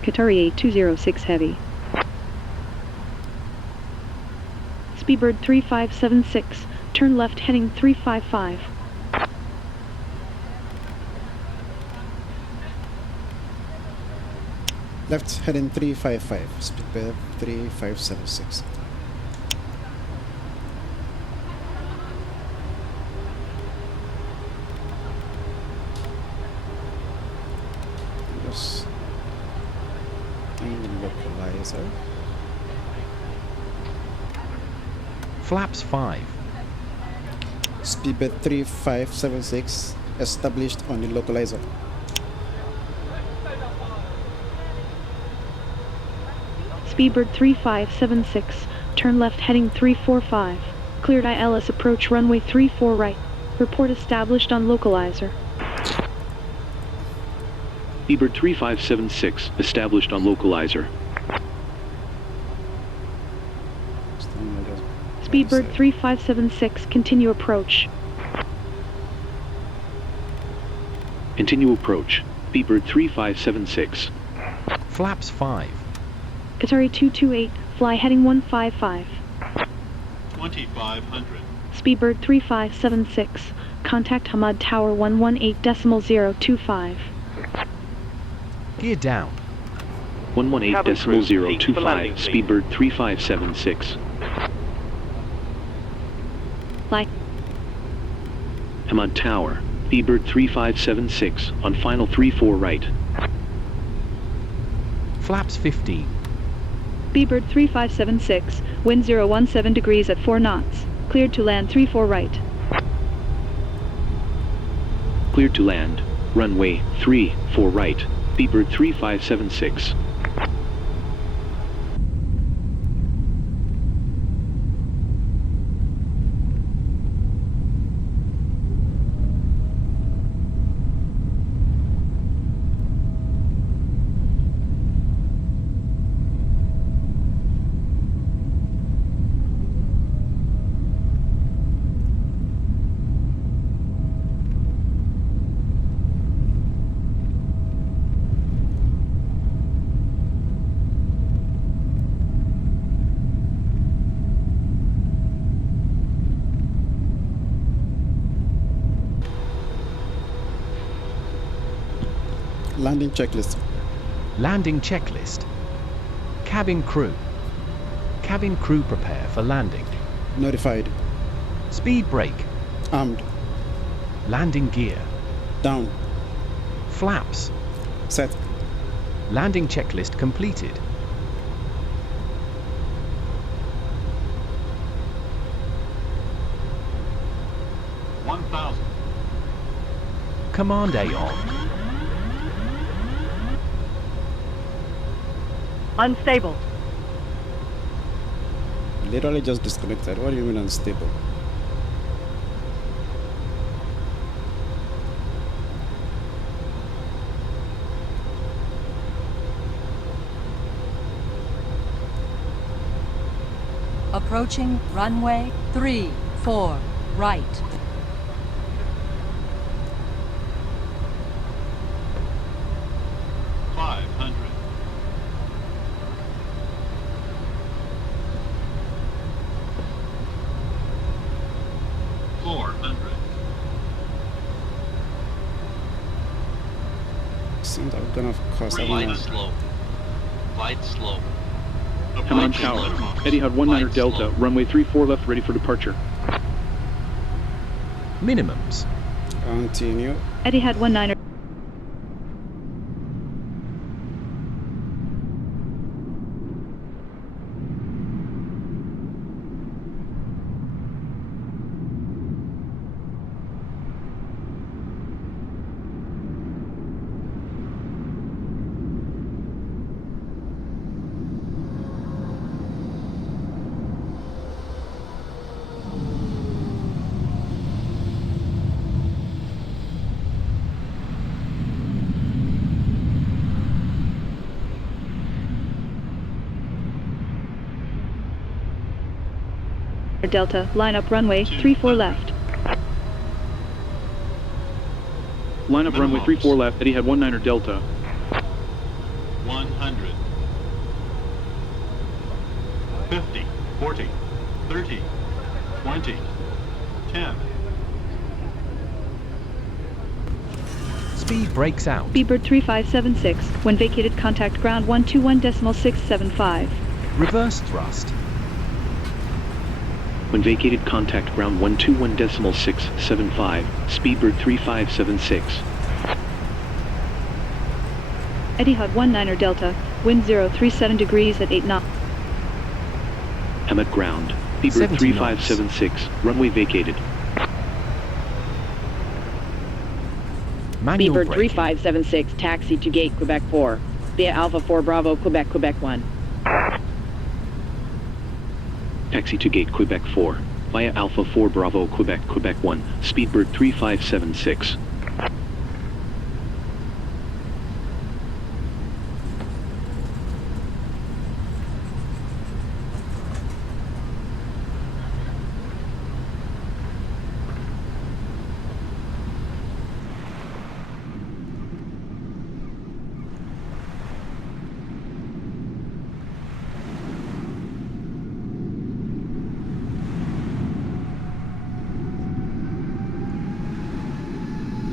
Qatari 8206 Heavy. Speedbird 3576, turn left heading 355. Left heading 355, speedbird 3576. Just in localizer. Flaps 5. Speedbird 3576 established on the localizer. Speedbird 3576, turn left heading 345. Cleared ILS approach runway 34 right. Report established on localizer. Speedbird 3576 established on localizer. Speedbird 3576, continue approach. Continue approach. Speedbird 3576. Flaps 5. Qatari 228, fly heading 155. 2500. Speedbird 3576, contact Hamad Tower 118.025. Gear down. 118.025, Speedbird 3576. Fly. Hamad Tower, Speedbird 3576, on final 34 right. Flaps 15. Speedbird 3576, wind 017 degrees at 4 knots. Cleared to land 34 right. Cleared to land, runway 34 right, Speedbird 3576. Landing checklist. Landing checklist. Cabin crew. Cabin crew prepare for landing. Notified. Speed brake. Armed. Landing gear. Down. Flaps. Set. Landing checklist completed. Command A on. Unstable. Literally just disconnected. What do you mean unstable? Approaching runway 34 right. Gonna cost Flight slow. Flight slow. Hamad Tower, Etihad 19 Delta, runway 34 left, ready for departure. Minimums. Continue. Etihad 19. Delta, line up runway 34 left. Line up runway 34 left, Etihad 19 Delta. 100. 50, 40, 30, 20, 10. Speed brakes out. Speedbird 3576, when vacated contact ground 121.675. Reverse thrust. When vacated contact ground 121.675, Speedbird 3576. Etihad 19er Delta, wind 037 degrees at 8 knots. Hamad ground, Speedbird 3576, runway vacated. Manual Speedbird braking. 3576, taxi to gate Quebec 4, via Alpha 4 Bravo, Quebec 1. Taxi to gate Quebec 4, via Alpha 4 Bravo, Quebec 1, Speedbird 3576.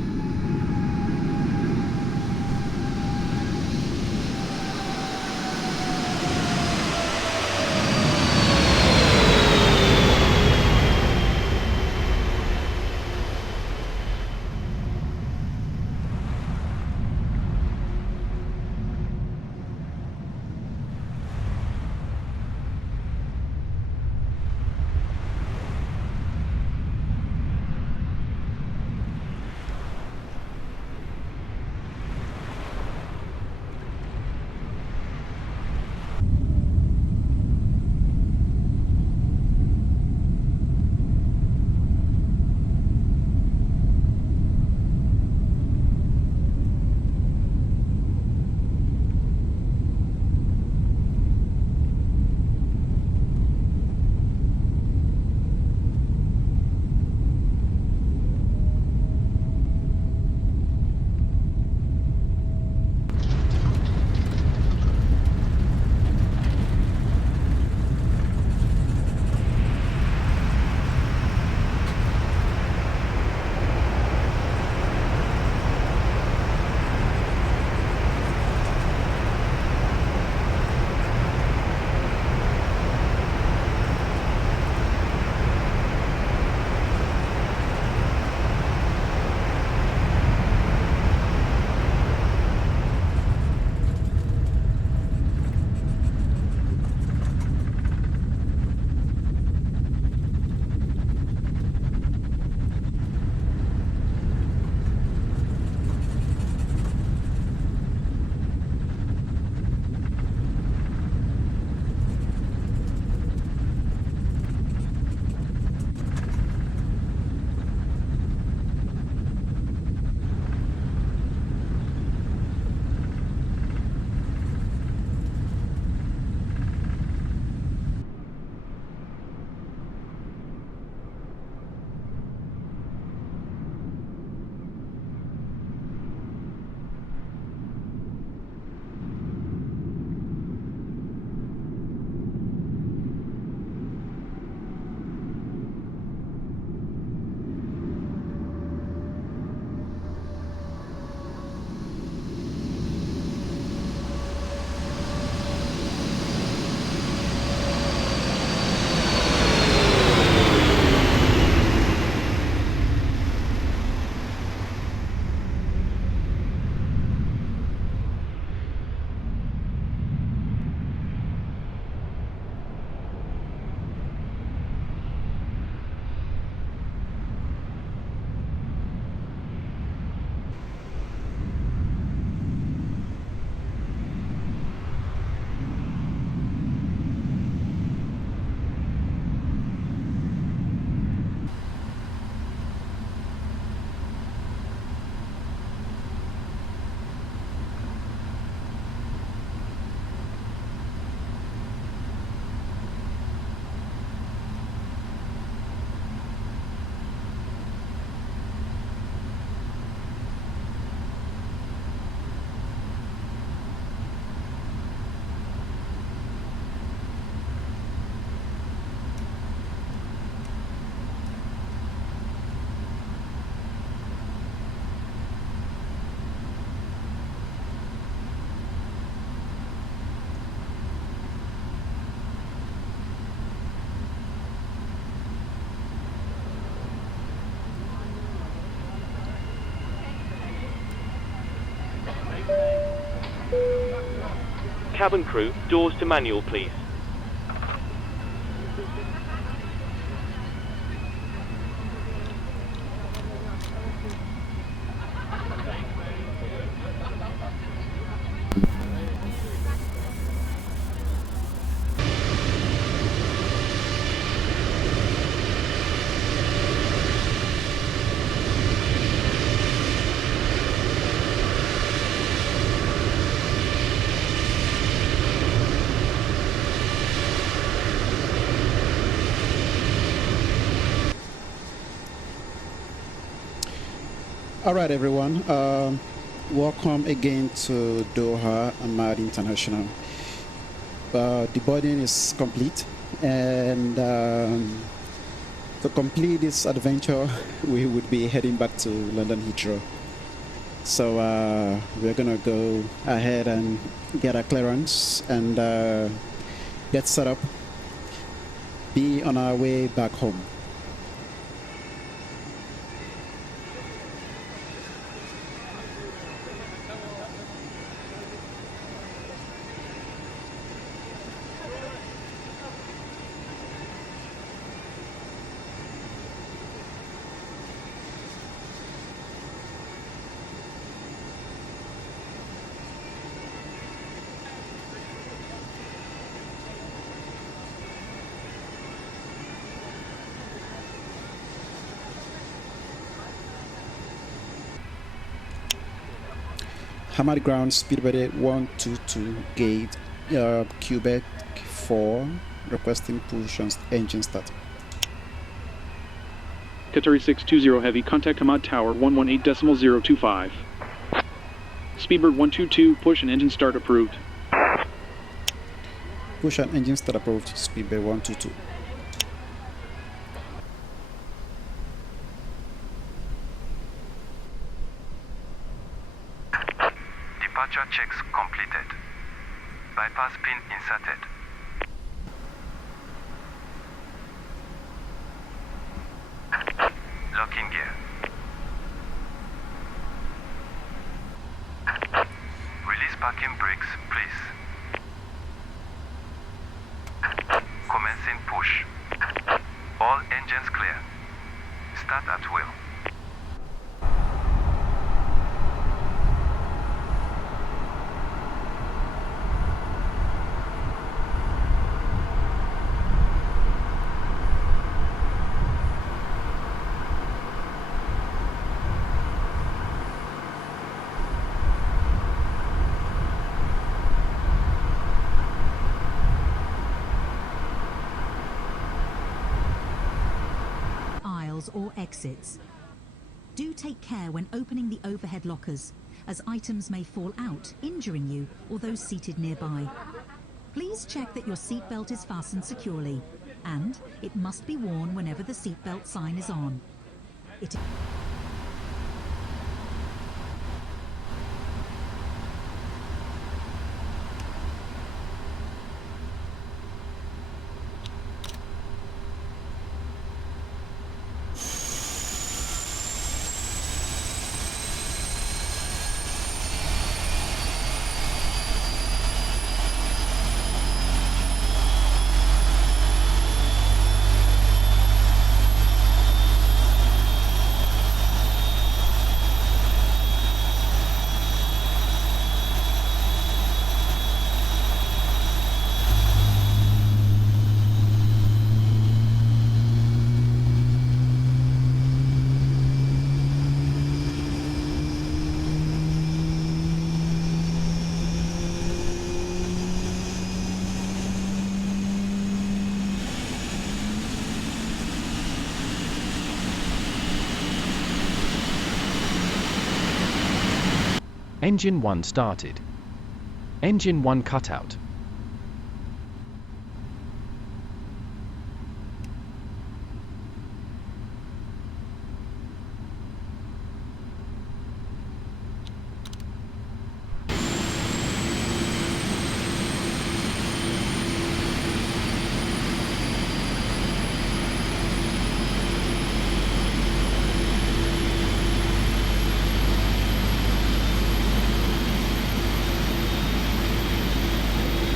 cabin crew, doors to manual, please. All right, everyone. Welcome again to Doha Hamad International. The boarding is complete, and to complete this adventure, we would be heading back to London Heathrow. So we're gonna go ahead and get our clearance and get set up, be on our way back home. Hamad ground, speedbird 122, gate Quebec 4, requesting push on engine start. Qatari 620 Heavy, contact Hamad Tower 118.025. Speedbird 122, push and engine start approved. Push and engine start approved, speedbird 122. Departure checks completed. Bypass pin inserted. Locking gear. Release parking brakes, please. Commencing push. All engines clear. Start at will. Or exits. Do take care when opening the overhead lockers, as items may fall out, injuring you or those seated nearby. Please check that your seatbelt is fastened securely, and it must be worn whenever the seatbelt sign is on. Engine 1 started. Engine 1 cut out.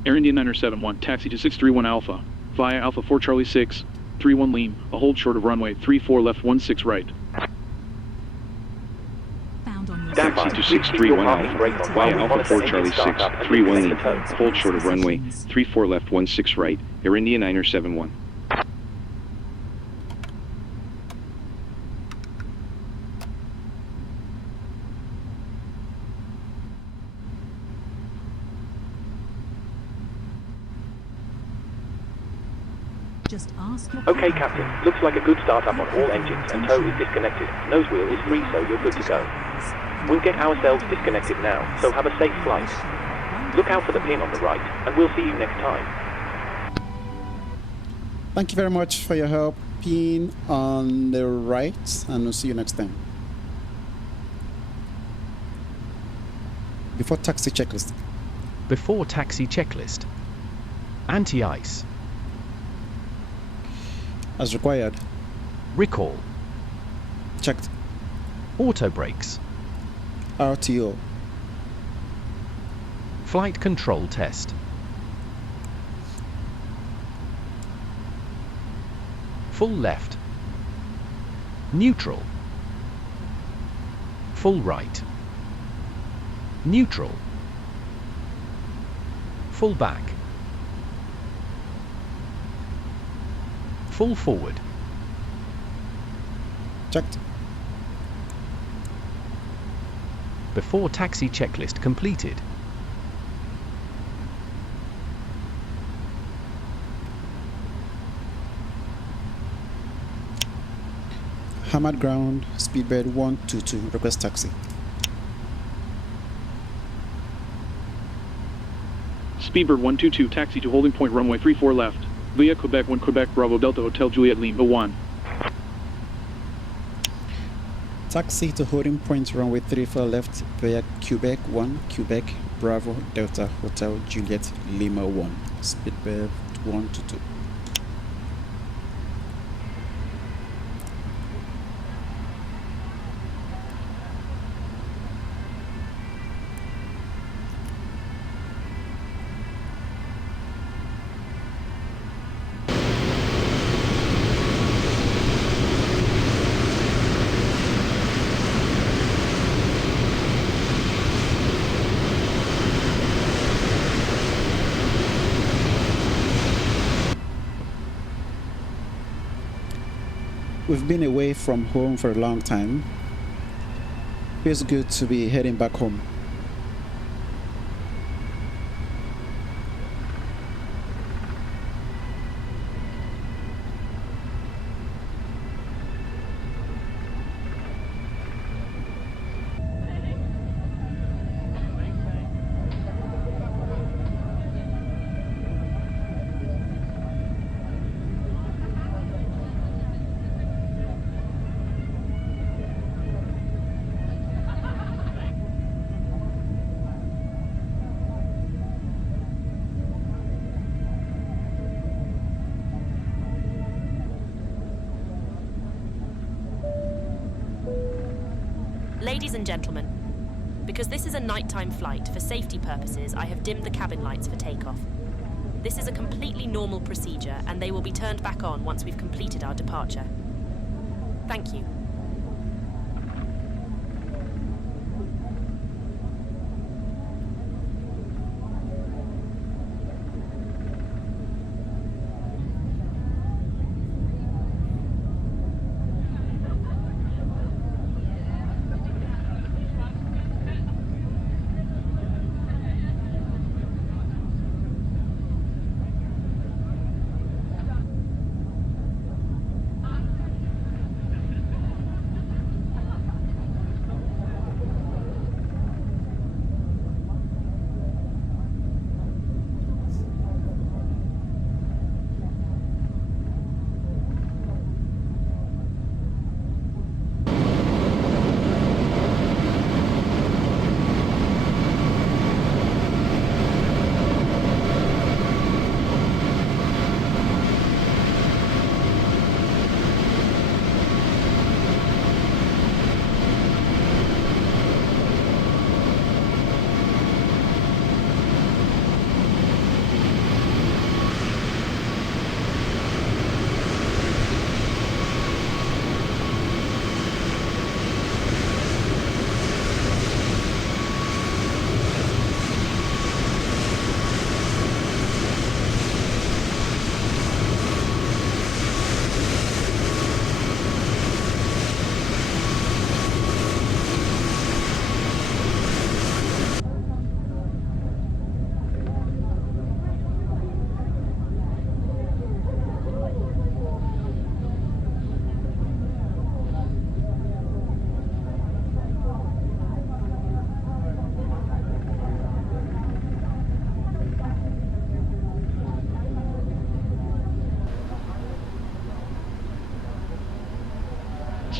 Air India 971, taxi to 631 Alpha, via Alpha 4 Charlie 6, 31 Lima, a hold short of runway 34 left 16 right. Taxi to 631 Alpha, via Alpha 4 Charlie 6, 31 Lima, a hold short of runway 34 left 16 right, Air India 971. Just ask your Okay, Captain. Looks like a good startup on all engines and tow is disconnected. Nose wheel is free, so you're good to go. We'll get ourselves disconnected now, so have a safe flight. Look out for the pin on the right, and we'll see you next time. Thank you very much for your help. Pin on the right, and we'll see you next time. Before taxi checklist. Before taxi checklist. Anti-ice. As required. Recall. Checked. Auto brakes. RTO. Flight control test. Full left. Neutral. Full right. Neutral. Full back. Full forward. Checked. Before taxi checklist completed. Hamad ground, speedbird 122, request taxi. Speedbird 122, taxi to holding point runway 34 left, via Quebec 1 Quebec Bravo Delta Hotel Juliet Lima 1. Taxi to holding point runway 34 left via Quebec 1 Quebec Bravo Delta Hotel Juliet Lima 1. Speedbird 122. We've been away from home for a long time. Feels good to be heading back home. Ladies and gentlemen, because this is a nighttime flight, for safety purposes, I have dimmed the cabin lights for takeoff. This is a completely normal procedure, and they will be turned back on once we've completed our departure. Thank you.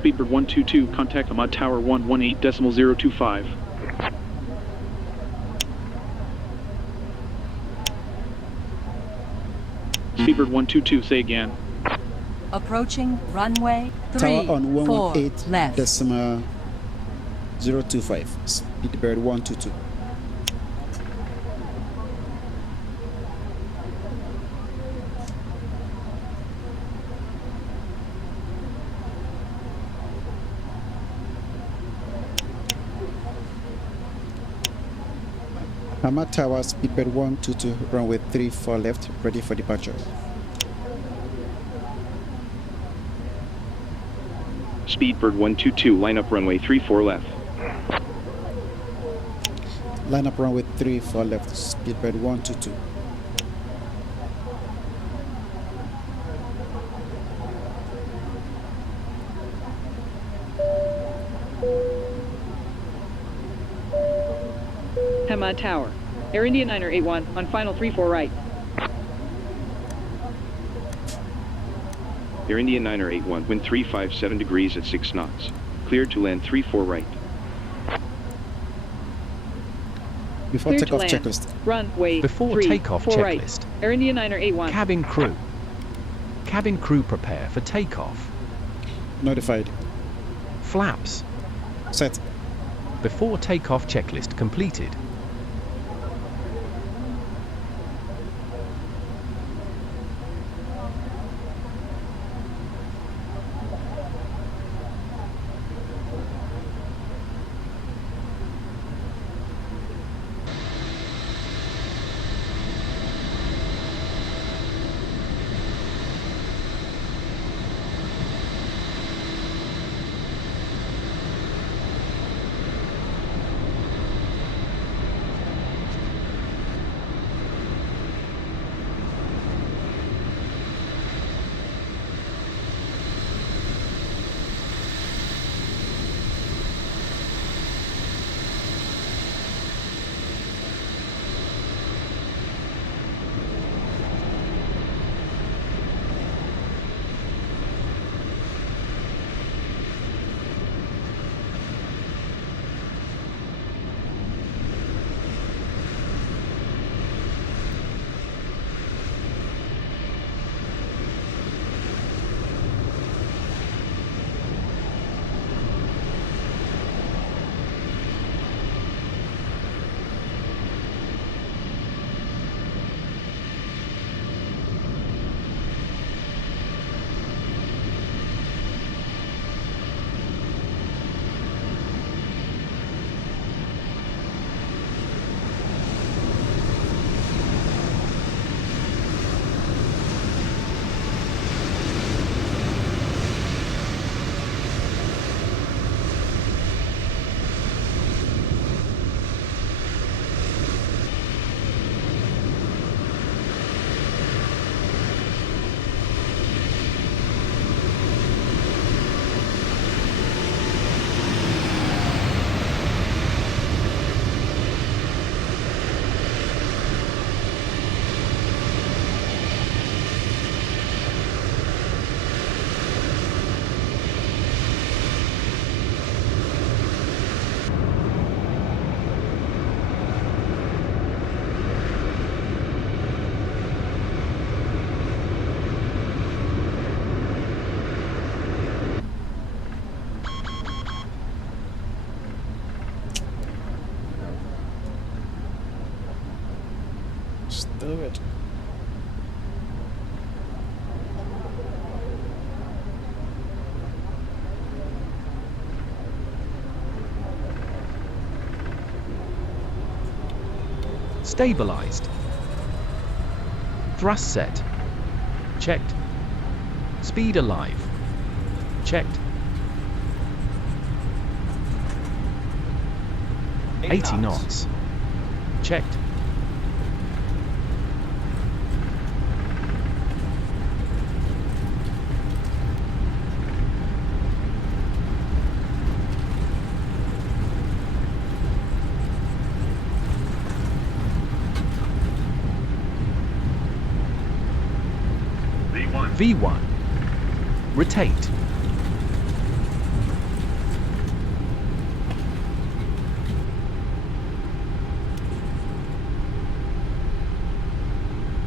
Speedbird 122, contact Hamad Tower 118.025. Speedbird 122, say again. Approaching runway Tower 3, on 4 left. 118.025. Speedbird 122. Hamad Tower, Speedbird 122, runway 34 left, ready for departure. Speedbird 122, line up runway 34 left. Line up runway 34 left, Speedbird 122. Hamad Tower, Air India 981 on final 34 right. Air India 981, wind 357 degrees at 6 knots. Cleared to land 34 right. Before Cleared to takeoff land. checklist. Runway Before 3, takeoff 4 right. checklist. Air India 981. Cabin crew. Cabin crew prepare for takeoff. Notified. Flaps. Set. Before takeoff checklist completed. Do it. Stabilized. Thrust set. Checked. Speed alive. Checked. 80 knots. Checked. V1. Rotate.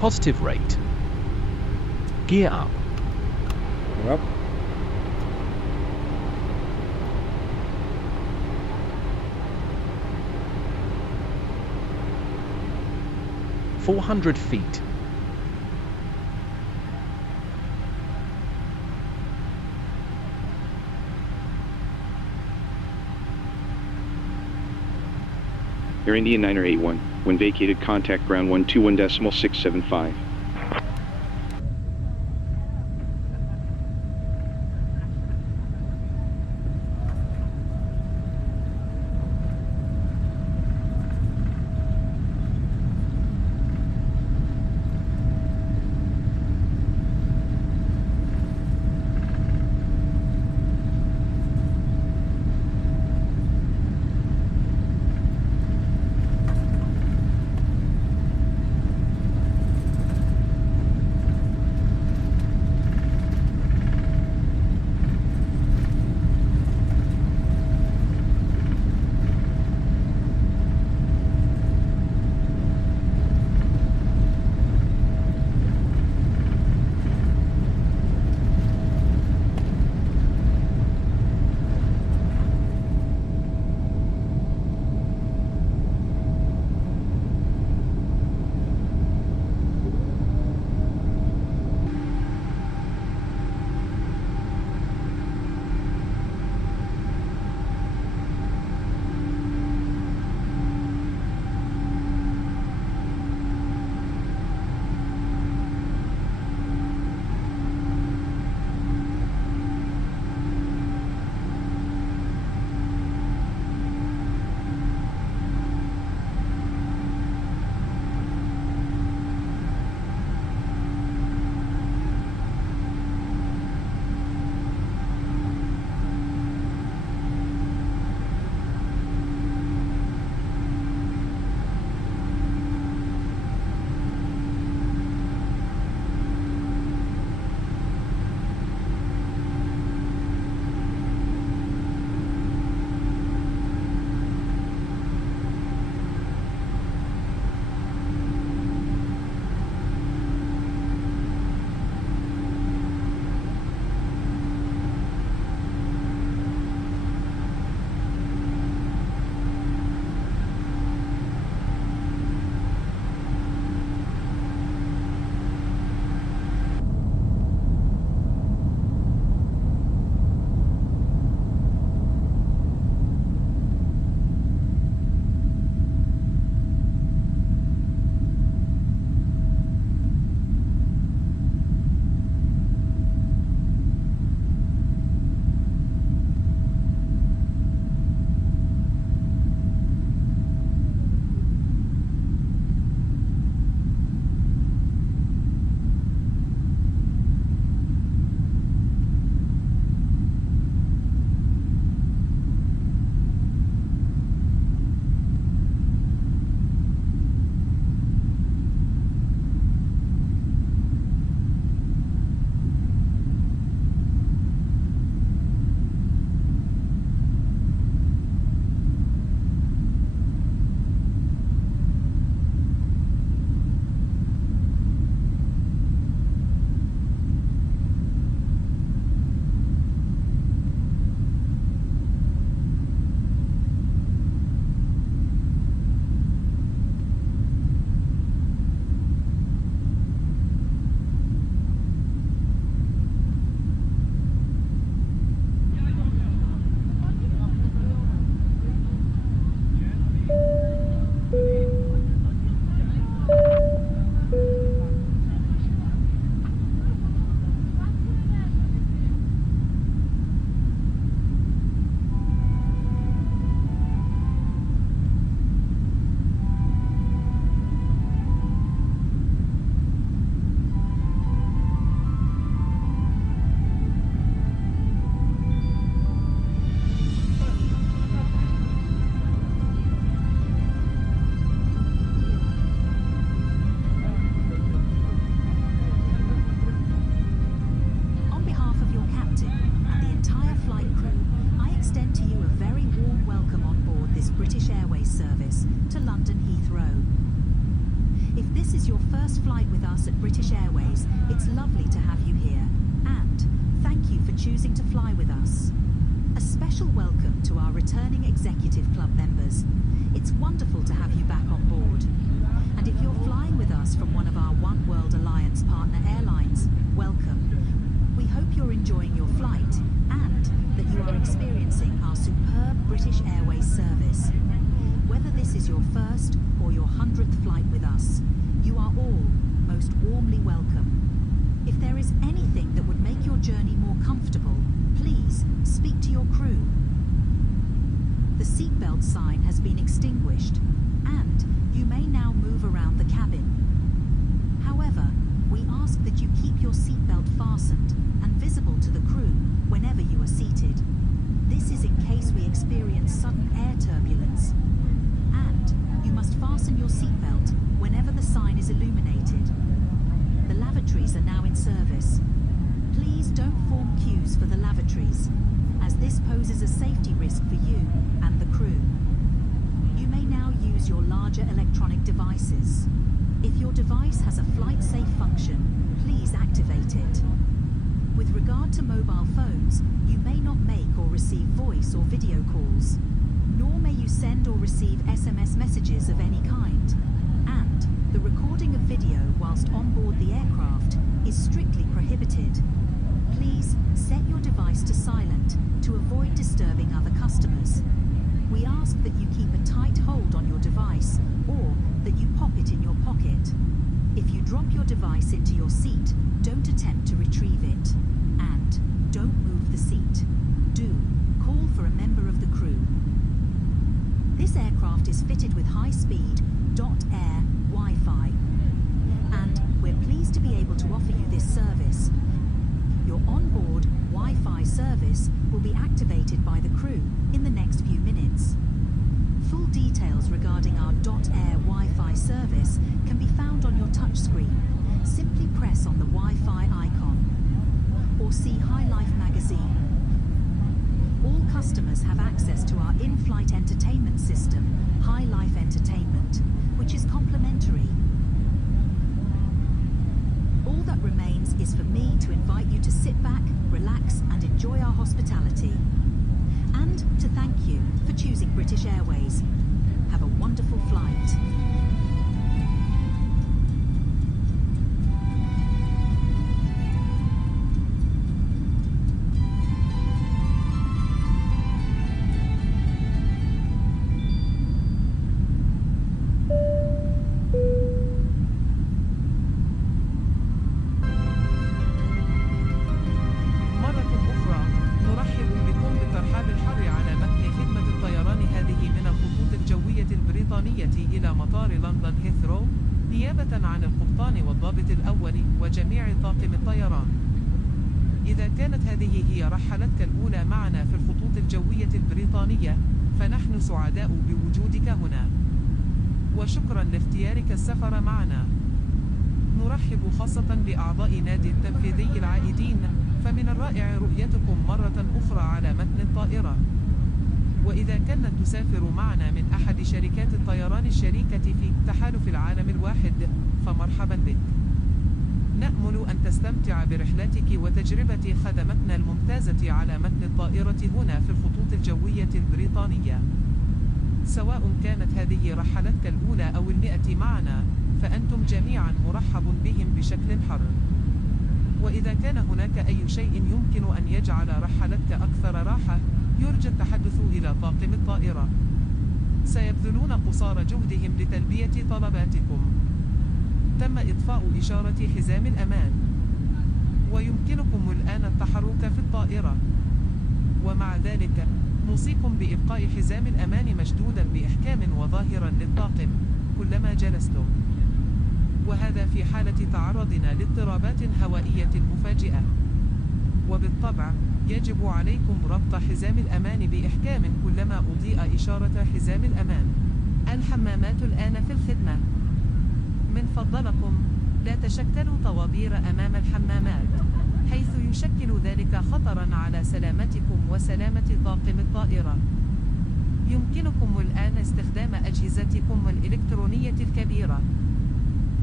Positive rate. Gear up. We're up. $400 feet. Air India 981, when vacated, contact ground 121.675. British Airways service to London Heathrow. If this is your first flight with us at British Airways, it's lovely to have you here. And thank you for choosing to fly with us. A special welcome to our returning Executive Club members. It's wonderful to have you back on board. And if you're flying with us from one of our One World Alliance partner airlines, welcome. We hope you're enjoying your flight and that you are experiencing our superb British Airways service. Whether this is your first or your 100th flight with us, you are all most warmly welcome. If there is anything that would make your journey more comfortable, please speak to your crew. The seatbelt sign has been extinguished, and you may now move around the cabin. However, we ask that you keep your seatbelt fastened and visible to the crew whenever you are seated. This is in case we experience sudden air turbulence. And you must fasten your seatbelt whenever the sign is illuminated. The lavatories are now in service. Please don't form queues for the lavatories, as this poses a safety risk for you and the crew. You may now use your larger electronic devices. If your device has a flight-safe function, please activate it. With regard to mobile phones, you may not make or receive voice or video calls, nor may you send or receive SMS messages of any kind. And the recording of video whilst on board the aircraft is strictly prohibited. Please set your device to silent to avoid disturbing other customers. We ask that you keep a tight hold on your device or that you pop it in your pocket. If you drop your device into your seat, don't attempt to retrieve it. And don't move the seat. Do call for a member of the crew. This aircraft is fitted with high-speed .air Wi-Fi. And we're pleased to be able to offer you this service. Your onboard Wi-Fi service will be activated by the crew in the next few minutes. Full details regarding our .air Wi-Fi service can be found on your touchscreen. Simply press on the Wi-Fi icon or see High Life magazine. All customers have access to our in-flight entertainment system, High Life Entertainment, which is complimentary. All that remains is for me to invite you to sit back, relax, and enjoy our hospitality. And to thank you for choosing British Airways. Have a wonderful flight. إلى مطار لندن هيثرو نيابة عن القبطان والضابط الأول وجميع طاقم الطيران. إذا كانت هذه هي رحلتك الأولى معنا في الخطوط الجوية البريطانية فنحن سعداء بوجودك هنا وشكرا لاختيارك السفر معنا. نرحب خاصة بأعضاء نادي التنفيذي العائدين، فمن الرائع رؤيتكم مرة أخرى على متن الطائرة. وإذا كانت تسافر معنا من أحد شركات الطيران الشريكة في تحالف العالم الواحد فمرحبا بك. نأمل أن تستمتع برحلتك وتجربة خدمتنا الممتازة على متن الطائرة هنا في الخطوط الجوية البريطانية. سواء كانت هذه رحلتك الأولى أو 100 معنا فأنتم جميعا مرحب بهم بشكل حر. وإذا كان هناك أي شيء يمكن أن يجعل رحلتك أكثر راحة يرجى التحدث إلى طاقم الطائرة. سيبذلون قصارى جهدهم لتلبية طلباتكم. تم إطفاء إشارة حزام الأمان ويمكنكم الآن التحرك في الطائرة، ومع ذلك نوصيكم بإبقاء حزام الأمان مشدودا بإحكام وظاهرا للطاقم كلما جلستم، وهذا في حالة تعرضنا لاضطرابات هوائية مفاجئة. وبالطبع يجب عليكم ربط حزام الأمان بإحكام كلما أضيء إشارة حزام الأمان. الحمامات الآن في الخدمة. من فضلكم لا تشكلوا طوابير أمام الحمامات حيث يشكل ذلك خطرا على سلامتكم وسلامة طاقم الطائرة. يمكنكم الآن استخدام أجهزتكم الإلكترونية الكبيرة.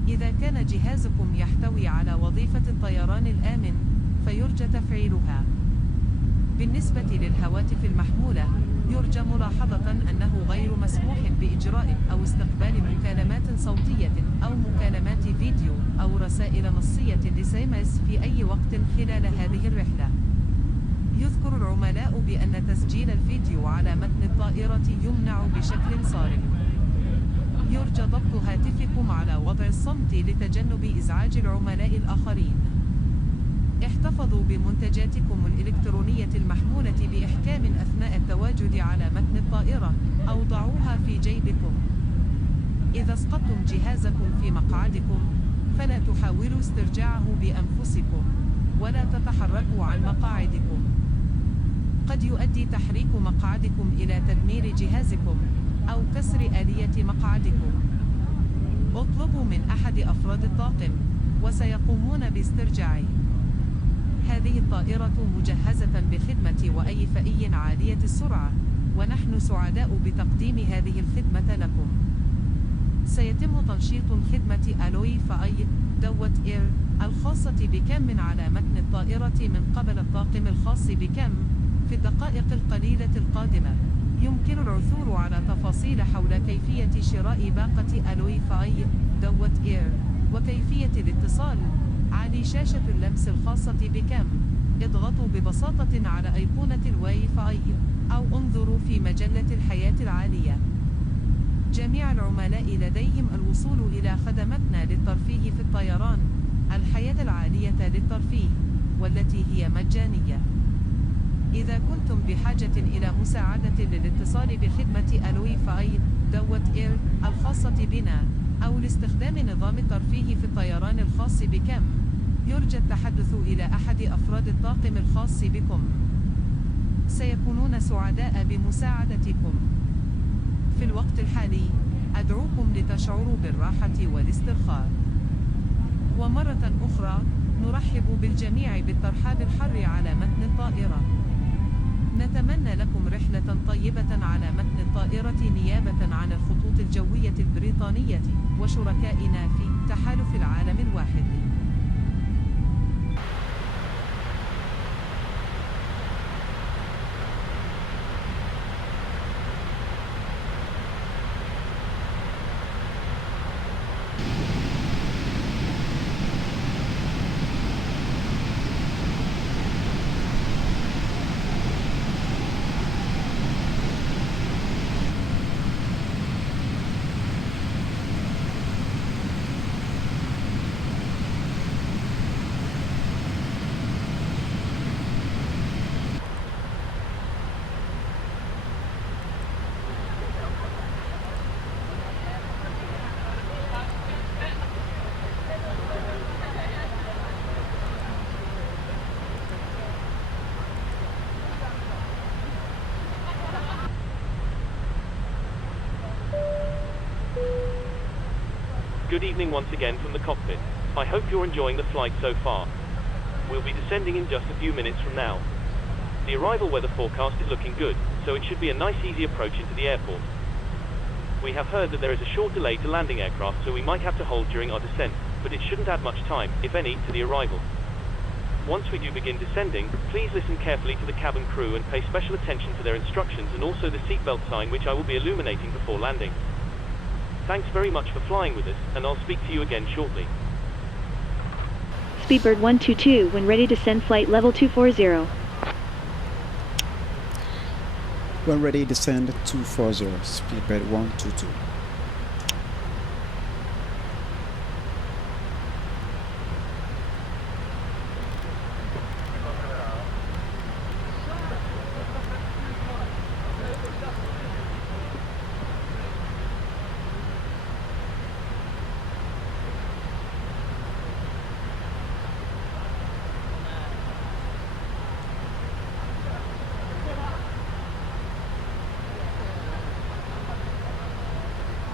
إذا كان جهازكم يحتوي على وظيفة الطيران الآمن فيرجى تفعيلها. بالنسبة للهواتف المحمولة يرجى ملاحظة أنه غير مسموح بإجراء أو استقبال مكالمات صوتية أو مكالمات فيديو أو رسائل نصية SMS في أي وقت خلال هذه الرحلة. يذكر العملاء بأن تسجيل الفيديو على متن الطائرة يمنع بشكل صارم. يرجى ضبط هاتفكم على وضع الصمت لتجنب إزعاج العملاء الآخرين. احتفظوا بمنتجاتكم الإلكترونية المحمولة بإحكام أثناء التواجد على متن الطائرة أو ضعوها في جيبكم. إذا اسقطتم جهازكم في مقعدكم فلا تحاولوا استرجاعه بأنفسكم ولا تتحركوا عن مقاعدكم. قد يؤدي تحريك مقعدكم إلى تدمير جهازكم أو كسر آلية مقعدكم. اطلبوا من أحد أفراد الطاقم وسيقومون باسترجاعه. هذه الطائرة مجهزة بخدمة وأي عالية السرعة ونحن سعداء بتقديم هذه الخدمة لكم. سيتم تنشيط الخدمة ألوي فأي دوت إير الخاصة بكم على متن الطائرة من قبل الطاقم الخاص بكم في الدقائق القليلة القادمة. يمكن العثور على تفاصيل حول كيفية شراء باقة ألوي فأي دوت إير وكيفية الاتصال على شاشة اللمس الخاصة بكم. اضغطوا ببساطة على أيقونة الواي فاي أو انظروا في مجلة الحياة العالية. جميع العملاء لديهم الوصول إلى خدماتنا للترفيه في الطيران، الحياة العالية للترفيه، والتي هي مجانية. إذا كنتم بحاجة إلى مساعدة للاتصال بخدمة ألوي فاي دوت إير الخاصة بنا أو لاستخدام نظام الترفيه في الطيران الخاص بكم، يرجى التحدث إلى أحد أفراد الطاقم الخاص بكم. سيكونون سعداء بمساعدتكم. في الوقت الحالي أدعوكم لتشعروا بالراحة والاسترخاء. ومرة أخرى نرحب بالجميع بالترحاب الحر على متن الطائرة. نتمنى لكم رحلة طيبة على متن الطائرة نيابة عن الخطوط الجوية البريطانية وشركائنا في تحالف العالم الواحد. Good evening once again from the cockpit. I hope you're enjoying the flight so far. We'll be descending in just a few minutes from now. The arrival weather forecast is looking good, so it should be a nice easy approach into the airport. We have heard that there is a short delay to landing aircraft, so we might have to hold during our descent, but it shouldn't add much time, if any, to the arrival. Once we do begin descending, please listen carefully to the cabin crew and pay special attention to their instructions and also the seatbelt sign, which I will be illuminating before landing. Thanks very much for flying with us, and I'll speak to you again shortly. Speedbird 122, when ready to send flight level 240. When ready, descend 240, Speedbird 122.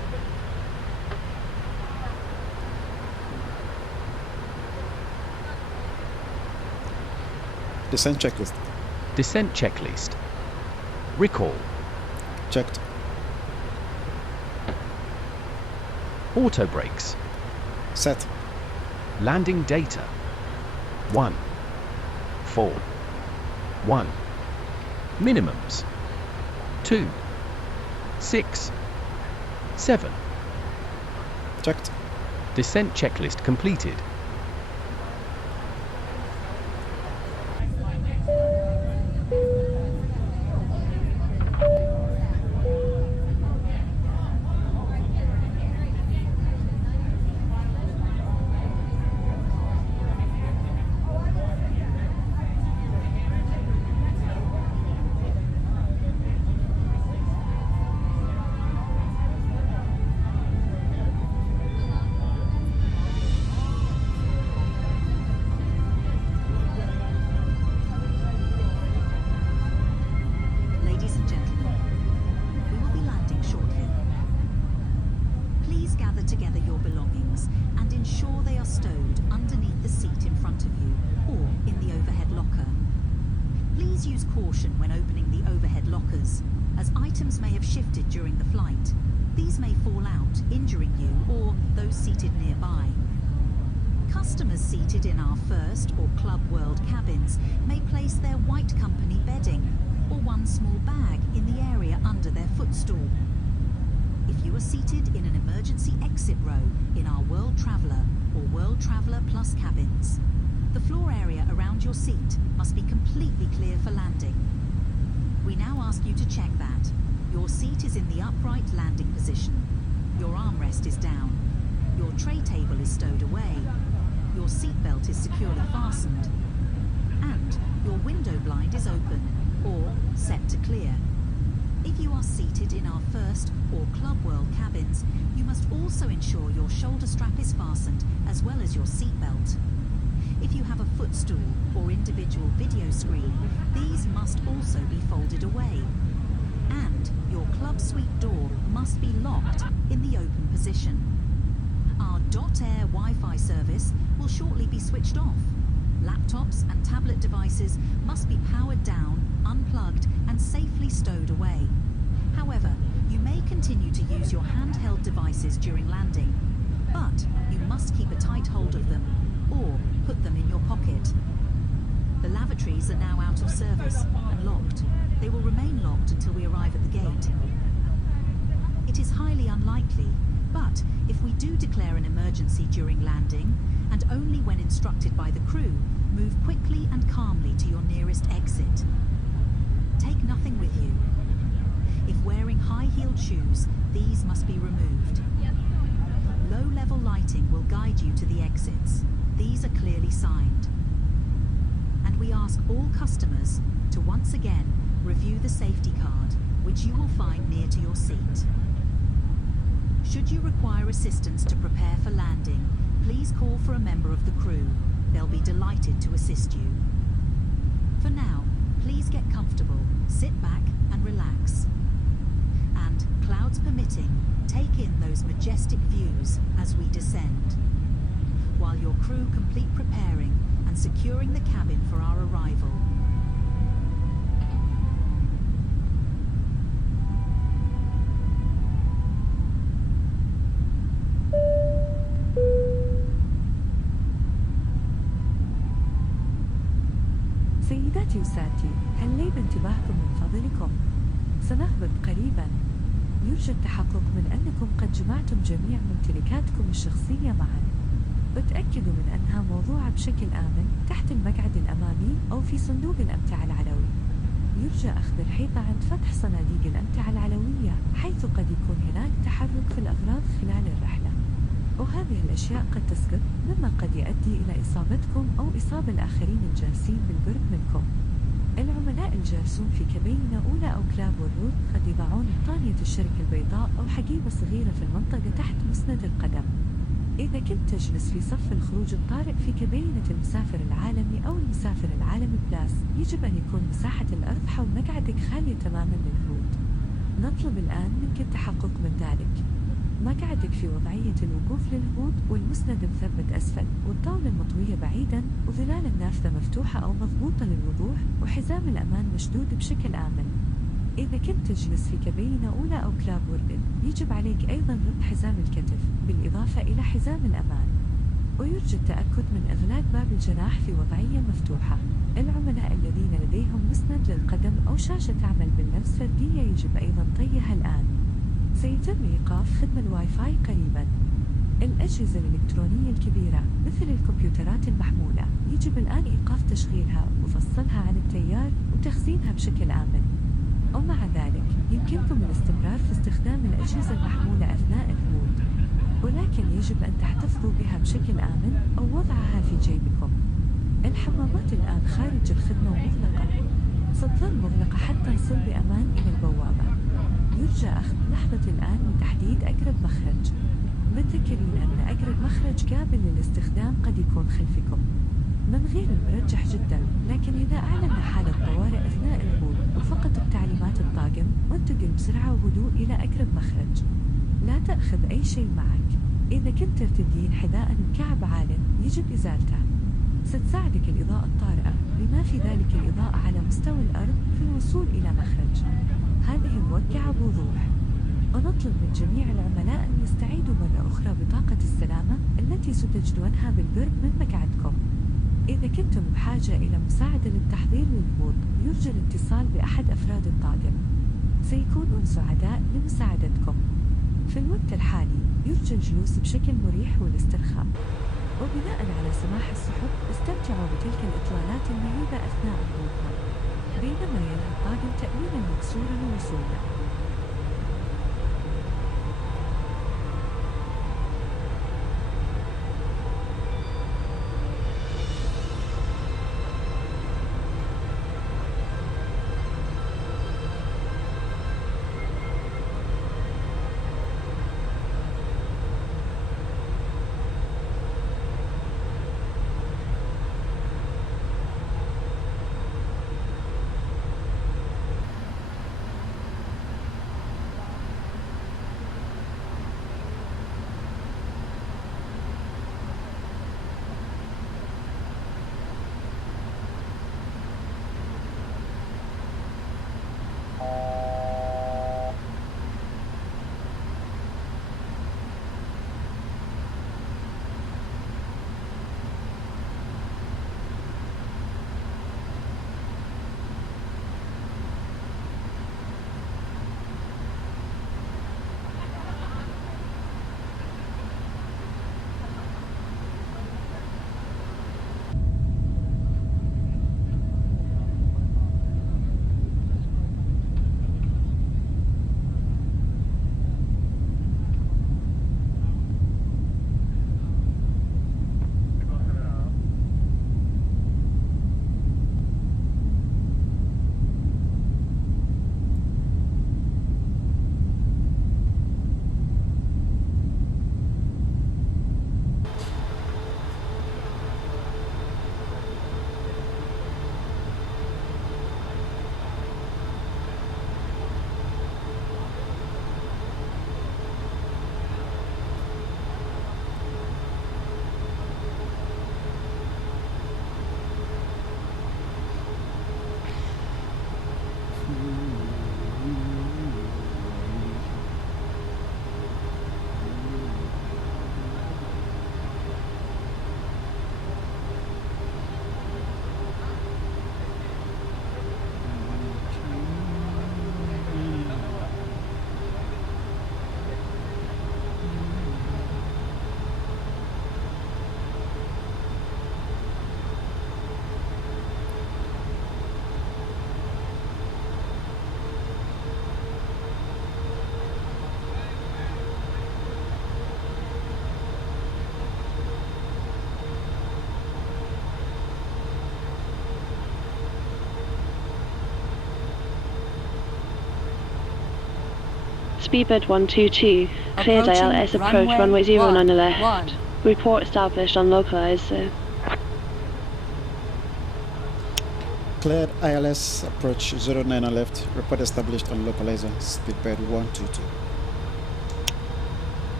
Descent checklist. Descent checklist. Recall. Checked. Auto brakes. Set. Landing data. 1. 4. 1. Minimums. 2. 6. 7. Checked. Descent checklist completed. Ladies and gentlemen, we will be landing shortly. Please gather together your belongings and ensure they are stowed underneath the seat in front of you or in the overhead locker. Please use caution when opening the overhead lockers, as items may have shifted during the flight. These may fall out, injuring you or those seated nearby. Customers seated in our First or Club World cabins may place their white company bedding or one small bag in the area under their footstool. If you are seated in an emergency exit row in our World Traveller or World Traveller Plus cabins, the floor area around your seat must be completely clear for landing. We now ask you to check that your seat is in the upright landing position, your armrest is down, your tray table is stowed away, your seatbelt is securely fastened, and your window blind is open or set to clear. If you are seated in our First or Club World cabins, you must also ensure your shoulder strap is fastened as well as your seatbelt. If you have a footstool or individual video screen, these must also be folded away. And your club suite door must be locked in the open position. Our .air Wi-Fi service will shortly be switched off. Laptops and tablet devices must be powered down, unplugged and safely stowed away. However, you may continue to use your handheld devices during landing, but you must keep a tight hold of them or put them in your pocket. The lavatories are now out of service and locked. They will remain locked until we arrive at the gate. It is highly unlikely, but if we do declare an emergency during landing, and only when instructed by the crew, move quickly and calmly to your nearest exit. Take nothing with you. If wearing high-heeled shoes, these must be removed. Low-level lighting will guide you to the exits. These are clearly signed. And we ask all customers to once again review the safety card, which you will find near to your seat. Should you require assistance to prepare for landing, please call for a member of the crew. They'll be delighted to assist you. For now, please get comfortable, sit back and relax. And, clouds permitting, take in those majestic views as we descend, while your crew complete preparing and securing the cabin for our arrival. سيداتي وسادتي، هلي بانتباهكم من فضلكم. سنهبط قريبا. يرجى التحقق من أنكم قد جمعتم جميع ممتلكاتكم الشخصية معا. اتأكدوا من أنها موضوعة بشكل آمن تحت المقعد الأمامي أو في صندوق الأمتعة العلوي. يرجى أخذ الحيطة عند فتح صناديق الأمتعة العلوية، حيث قد يكون هناك تحرك في الأغراض خلال الرحلة، وهذه الأشياء قد تسقط، مما قد يؤدي إلى إصابتكم أو إصابة الآخرين الجالسين بالقرب منكم. العملاء الجالسون في كابين أولى أو كلاب والروت قد يضعون بطانية الشركة البيضاء أو حقيبة صغيرة في المنطقة تحت مسند القدم. إذا كنت تجلس في صف الخروج الطارئ في كابينة المسافر العالمي أو المسافر العالمي بلاس، يجب أن يكون مساحة الأرض حول مقعدك خالية تماما للهبوط. نطلب الآن منك التحقق من ذلك. مقعدك في وضعية الوقوف للهبوط والمسند مثبت أسفل والطاولة المطوية بعيدا وظلال النافذة مفتوحة أو مضبوطة للوضوح وحزام الأمان مشدود بشكل آمن. إذا كنت تجلس في كابينة أولى أو كلاب ورد يجب عليك أيضا ربط حزام الكتف بالإضافة إلى حزام الأمان. ويرجى التأكد من إغلاق باب الجناح في وضعية مفتوحة. العملاء الذين لديهم مسند للقدم أو شاشة تعمل باللمس فردية يجب أيضا طيها الآن. سيتم إيقاف خدمة الواي فاي قريبا. الأجهزة الإلكترونية الكبيرة مثل الكمبيوترات المحمولة يجب الآن إيقاف تشغيلها وفصلها عن التيار وتخزينها بشكل آمن. ومع ذلك يمكنكم الاستمرار في استخدام الأجهزة المحمولة أثناء الهبوط، ولكن يجب أن تحتفظوا بها بشكل آمن أو وضعها في جيبكم. الحمامات الآن خارج الخدمة ومغلقة، ستظل مغلقة حتى نصل بأمان إلى البوابة. يرجى أخذ لحظة الآن لتحديد أقرب مخرج، متذكرين أن أقرب مخرج قابل للاستخدام قد يكون خلفكم. من غير المرجح جدا، لكن إذا أعلن حالة طوارئ أثناء الهبوط وفقط بتعليمات الطاقم وانتقل بسرعة وهدوء إلى أقرب مخرج. لا تأخذ أي شيء معك. إذا كنت ترتدين حذاء بكعب عال يجب إزالته. ستساعدك الإضاءة الطارئة بما في ذلك الإضاءة على مستوى الأرض في الوصول إلى مخرج. هذه موقعة بوضوح. ونطلب من جميع العملاء أن يستعيدوا مرة أخرى بطاقة السلامة التي ستجدونها بالقرب من مقعدكم. إذا كنتم بحاجة إلى مساعدة للتحضير للهبوط يرجى الاتصال بأحد أفراد الطاقم. سيكونون سعداء لمساعدتكم. في الوقت الحالي يرجى الجلوس بشكل مريح والاسترخاء. وبناء على سماح السحب استمتعوا بتلك الإطلالات المهيبة أثناء هبوطنا، بينما ينهى الطاقم تأمينا مكسورا لوصولنا. Speedbird 122, cleared ILS approach runway 09 left. Report established on localizer. Cleared ILS approach 09 left. Report established on localizer. Speedbird 122.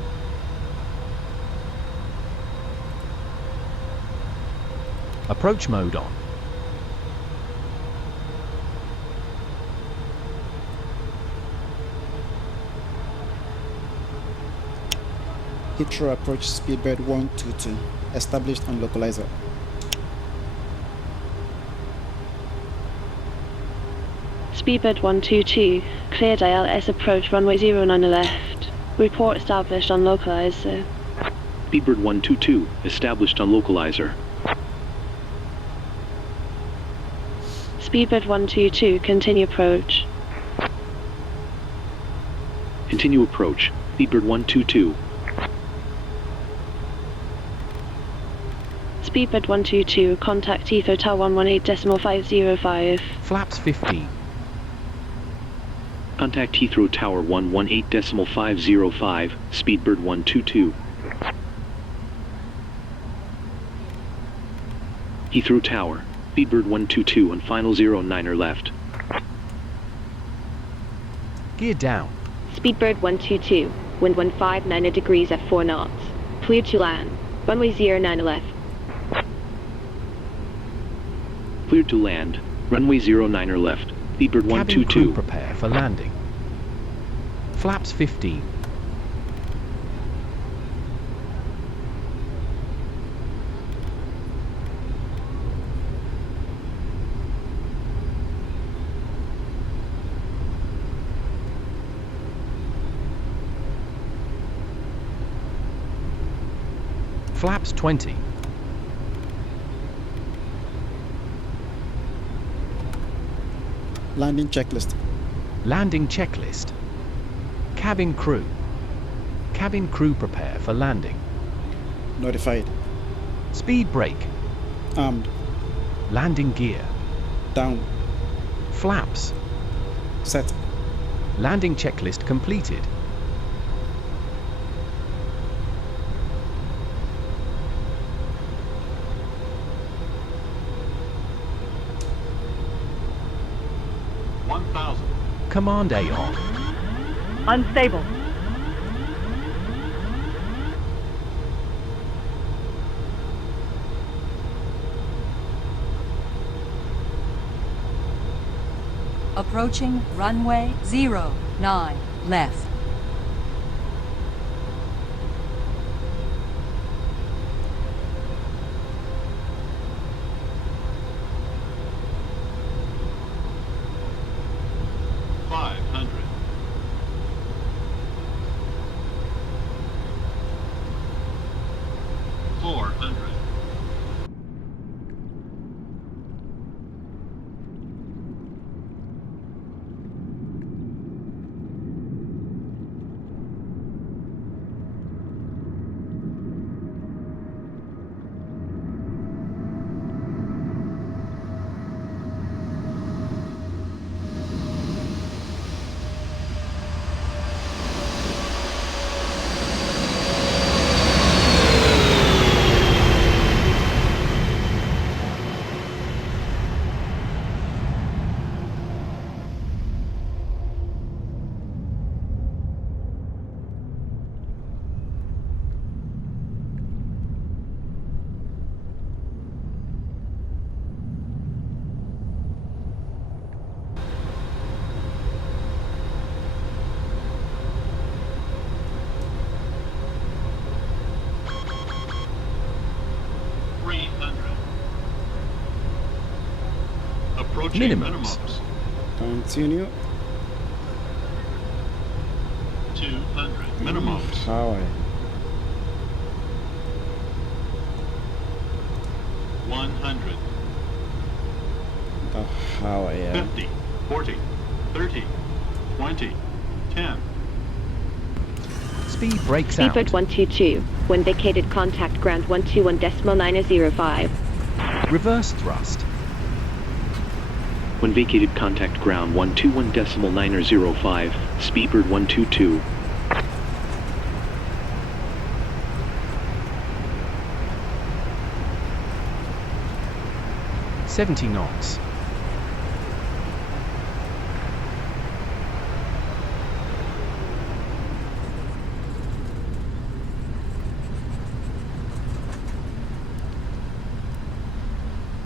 Approach mode on. Heathrow approach speedbird 122, established on localizer. Speedbird 122, cleared ILS approach runway 09 left. Report established on localizer. Speedbird 122, established on localizer. Speedbird 122, continue approach. Continue approach. Speedbird 122. Speedbird 122, contact Heathrow Tower 118.505. Flaps 15. Contact Heathrow Tower 118.505, Speedbird 122. Heathrow Tower, Speedbird 122 on final 09er left. Gear down. Speedbird 122, wind 159 degrees at 4 knots. Clear to land. Runway 09 left. Cleared to land, runway 09er left. Speedbird 122. Cabin crew prepare for landing. Flaps 15. Flaps 20. Landing checklist. Landing checklist. Cabin crew. Cabin crew prepare for landing. Notified. Speed brake. Armed. Landing gear. Down. Flaps. Set. Landing checklist completed. Command A on. Unstable. Approaching runway 09 left. Minimums. Continue. 200 minimums. Power. 100. The power, yeah. 50, 40, 30, 20, 10. Speed brakes out. Speedbird 122, when vacated contact ground 121.905. Reverse thrust. When vacated contact ground 121.905, Speedbird 122. $70 knots.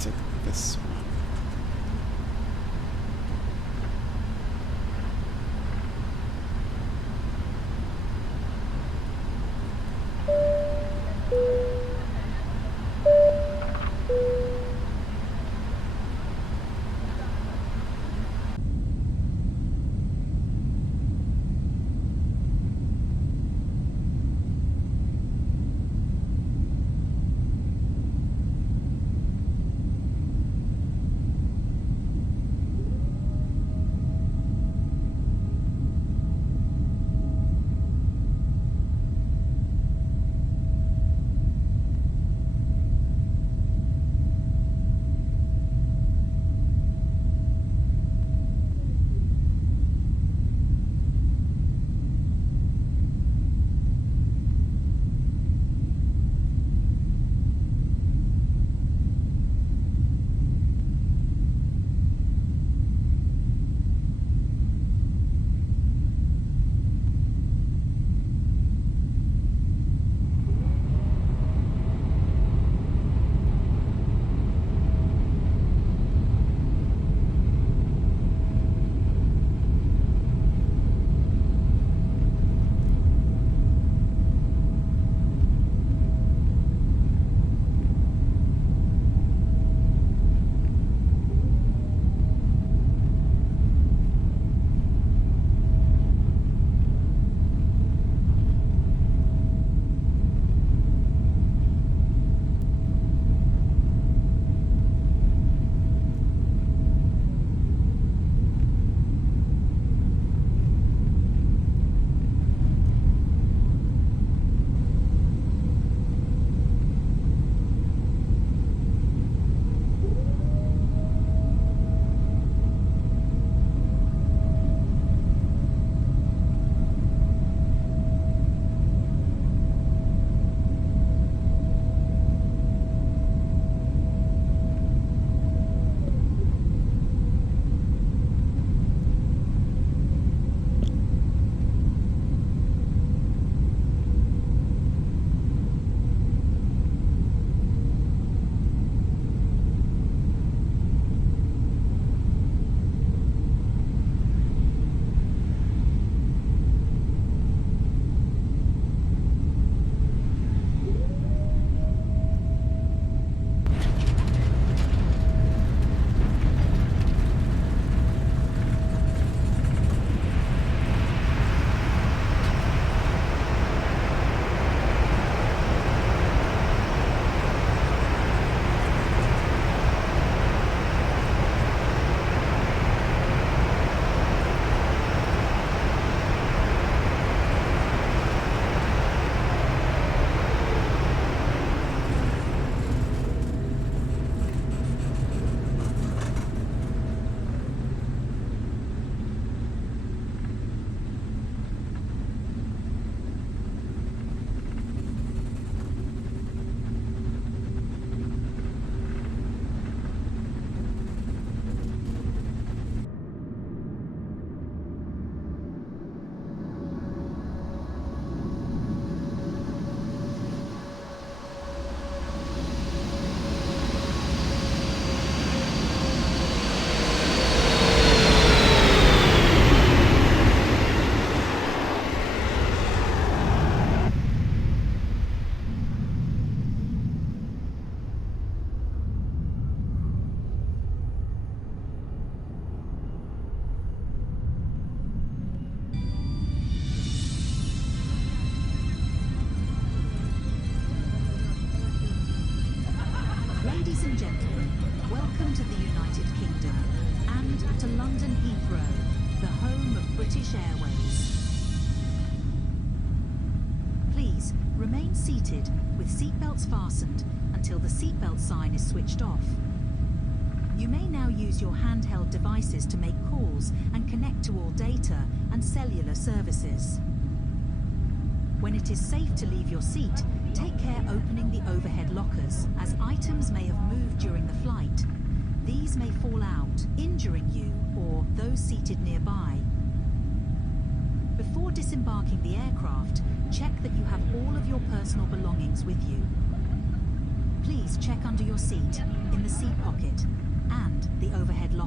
take this one. Ladies and gentlemen, welcome to the United Kingdom and to London Heathrow, the home of British Airways. Please remain seated with seatbelts fastened until the seatbelt sign is switched off. You may now use your handheld devices to make calls and connect to all data and cellular services. When it is safe to leave your seat, take care opening the overhead lockers, as items may have moved during the flight. These may fall out, injuring you or those seated nearby. Before disembarking the aircraft, check that you have all of your personal belongings with you. Please check under your seat, in the seat pocket.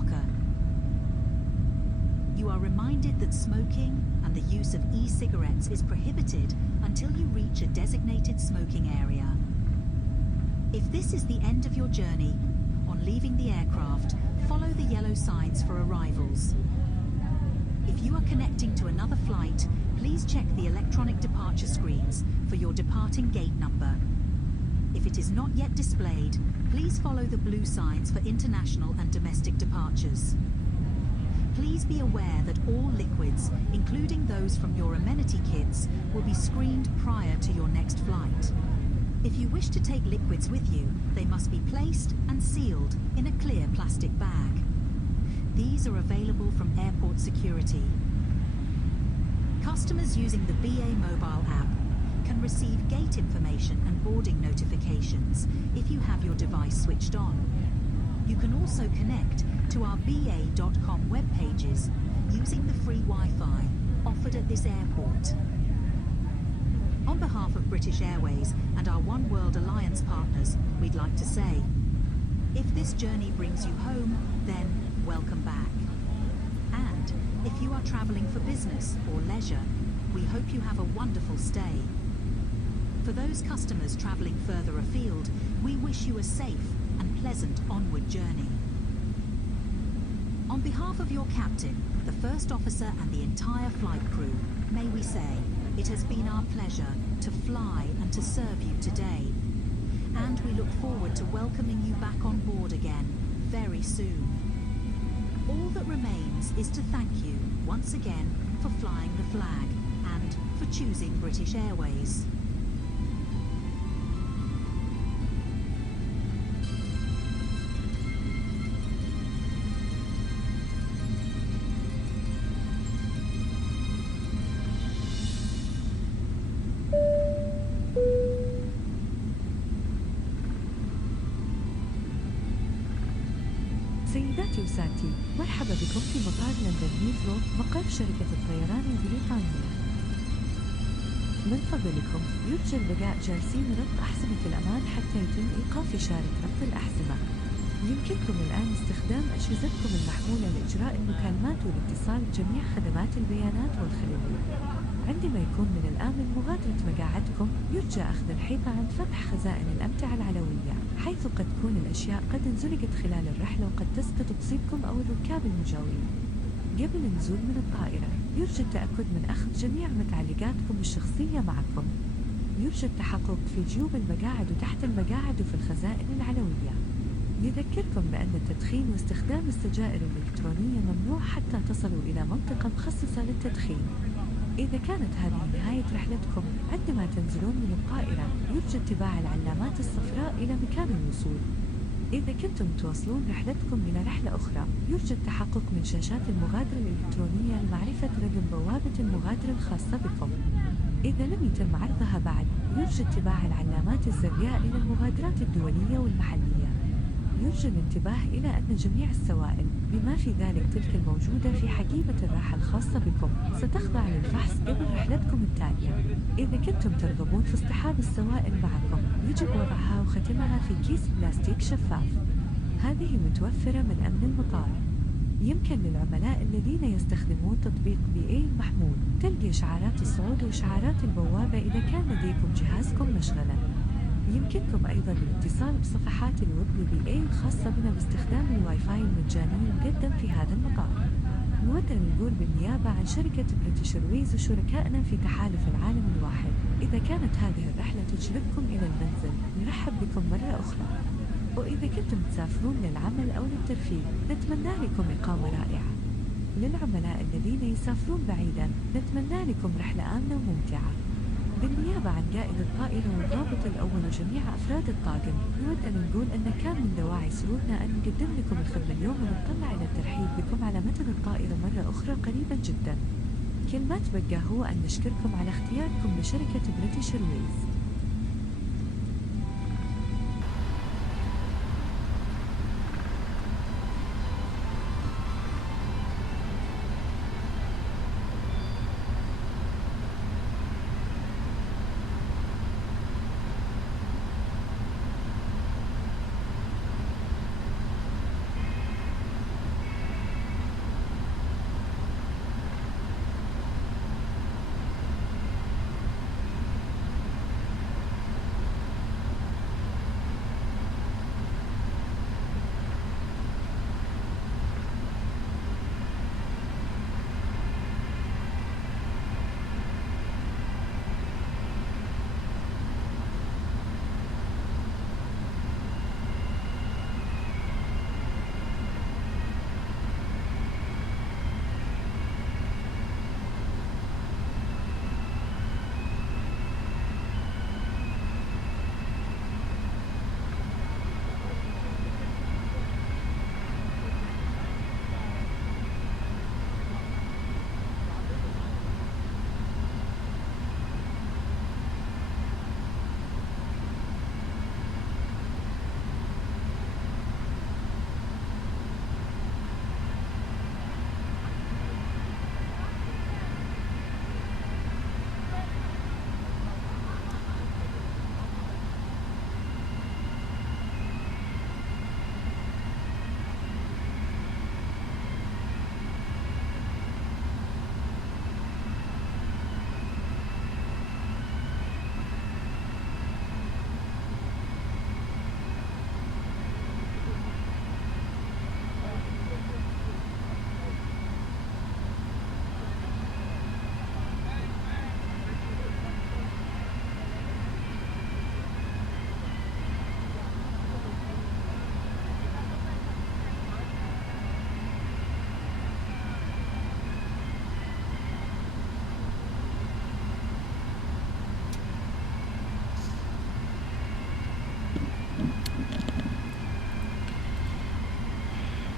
locker. You are reminded that smoking and the use of e-cigarettes is prohibited until you reach a designated smoking area. If this is the end of your journey, on leaving the aircraft, follow the yellow signs for arrivals. If you are connecting to another flight, please check the electronic departure screens for your departing gate number. If it is not yet displayed, please follow the blue signs for international and domestic departures. Please be aware that all liquids, including those from your amenity kits, will be screened prior to your next flight. If you wish to take liquids with you, they must be placed and sealed in a clear plastic bag. These are available from airport security. Customers using the BA mobile app can receive gate information and boarding notifications if you have your device switched on. You can also connect to our BA.com web pages using the free Wi-Fi offered at this airport. On behalf of British Airways and our One World Alliance partners, we'd like to say, if this journey brings you home, then welcome back. And if you are travelling for business or leisure, we hope you have a wonderful stay. For those customers travelling further afield, we wish you a safe and pleasant onward journey. On behalf of your captain, the first officer and the entire flight crew, may we say, it has been our pleasure to fly and to serve you today. And we look forward to welcoming you back on board again very soon. All that remains is to thank you once again for flying the flag and for choosing British Airways. سيداتي وسادتي، مرحبا بكم في مطار لندن هيثرو مقر شركة الطيران البريطانية. من فضلكم يرجى البقاء جالسين ربط أحزمة الأمان حتى يتم إيقاف إشارة ربط الأحزمة. يمكنكم الآن استخدام أجهزتكم المحمولة لإجراء المكالمات والاتصال بجميع خدمات البيانات والخدمات. عندما يكون من الآمن مغادرة مقاعدكم، يرجى أخذ الحيطة عن فتح خزائن الأمتعة العلوية، حيث قد تكون الأشياء قد انزلقت خلال الرحلة وقد تسقط تصيبكم أو الركاب المجاورين. قبل النزول من الطائرة، يرجى التأكد من أخذ جميع متعلقاتكم الشخصية معكم. يرجى التحقق في جيوب المقاعد وتحت المقاعد وفي الخزائن العلوية. يذكركم بأن التدخين واستخدام السجائر الإلكترونية ممنوع حتى تصلوا إلى منطقة مخصصة للتدخين. إذا كانت هذه نهاية رحلتكم، عندما تنزلون من الطائرة يرجى اتباع العلامات الصفراء إلى مكان الوصول. إذا كنتم توصلون رحلتكم إلى رحلة أخرى، يرجى التحقق من شاشات المغادرة الإلكترونية لمعرفة رقم بوابة المغادرة الخاصة بكم. إذا لم يتم عرضها بعد، يرجى اتباع العلامات الزرقاء إلى المغادرات الدولية والمحلية. يرجى الانتباه إلى أن جميع السوائل، بما في ذلك تلك الموجودة في حقيبة الراحة الخاصة بكم، ستخضع للفحص قبل رحلتكم التالية. إذا كنتم ترغبون في اصطحاب السوائل معكم، يجب وضعها وختمها في كيس بلاستيك شفاف. هذه متوفرة من أمن المطار. يمكن للعملاء الذين يستخدمون تطبيق BA المحمول تلقي إشعارات الصعود وإشعارات البوابة إذا كان لديكم جهازكم مشغلا. يمكنكم أيضا الاتصال بصفحات الويب BA الخاصة بنا باستخدام الواي فاي المجاني المقدم في هذا المطار. نود أن نقول بالنيابة عن شركة بريتش ايرويز وشركائنا في تحالف العالم الواحد، إذا كانت هذه الرحلة تجلبكم إلى المنزل، نرحب بكم مرة أخرى. وإذا كنتم تسافرون للعمل أو للترفيه، نتمنى لكم إقامة رائعة. للعملاء الذين يسافرون بعيدا، نتمنى لكم رحلة آمنة وممتعة. بالنيابة عن قائد الطائرة والضابط الأول وجميع أفراد الطاقم، نود أن نقول أن كان من دواعي سرورنا أن نقدم لكم الخدمة اليوم ونطلع إلى الترحيب بكم على متن الطائرة مرة أخرى قريبا جدا. كل ما تبقى هو أن نشكركم على اختياركم لشركة بريتش ايرويز.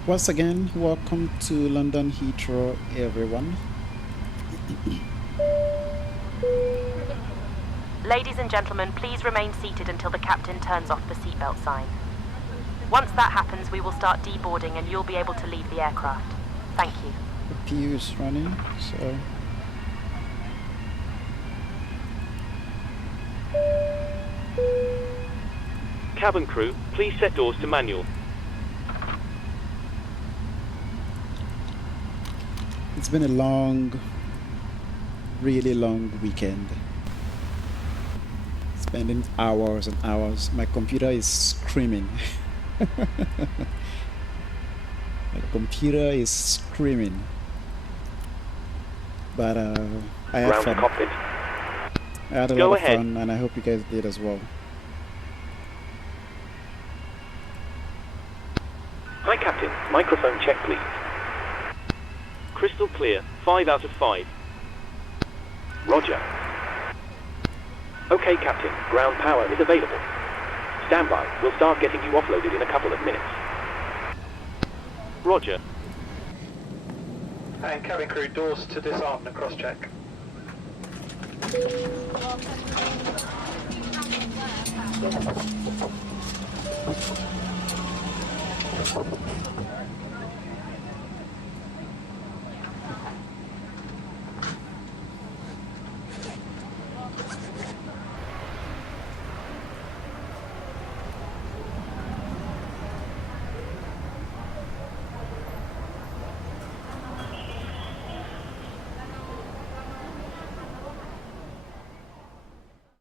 Once again, welcome to London Heathrow, everyone. Ladies and gentlemen, please remain seated until the captain turns off the seatbelt sign. Once that happens, we will start deboarding and you'll be able to leave the aircraft. Thank you. The PU is running, so... Cabin crew, please set doors to manual. It's been a long, really long weekend. Spending hours and hours. My computer is screaming. My computer is screaming. But I had fun. I had a lot of fun, and I hope you guys did as well. Hi, Captain. Microphone check, please. Crystal clear. 5 out of 5. Roger. Okay, Captain. Ground power is available. Stand by. We'll start getting you offloaded in a couple of minutes. Roger. And cabin crew, doors to disarm and cross-check.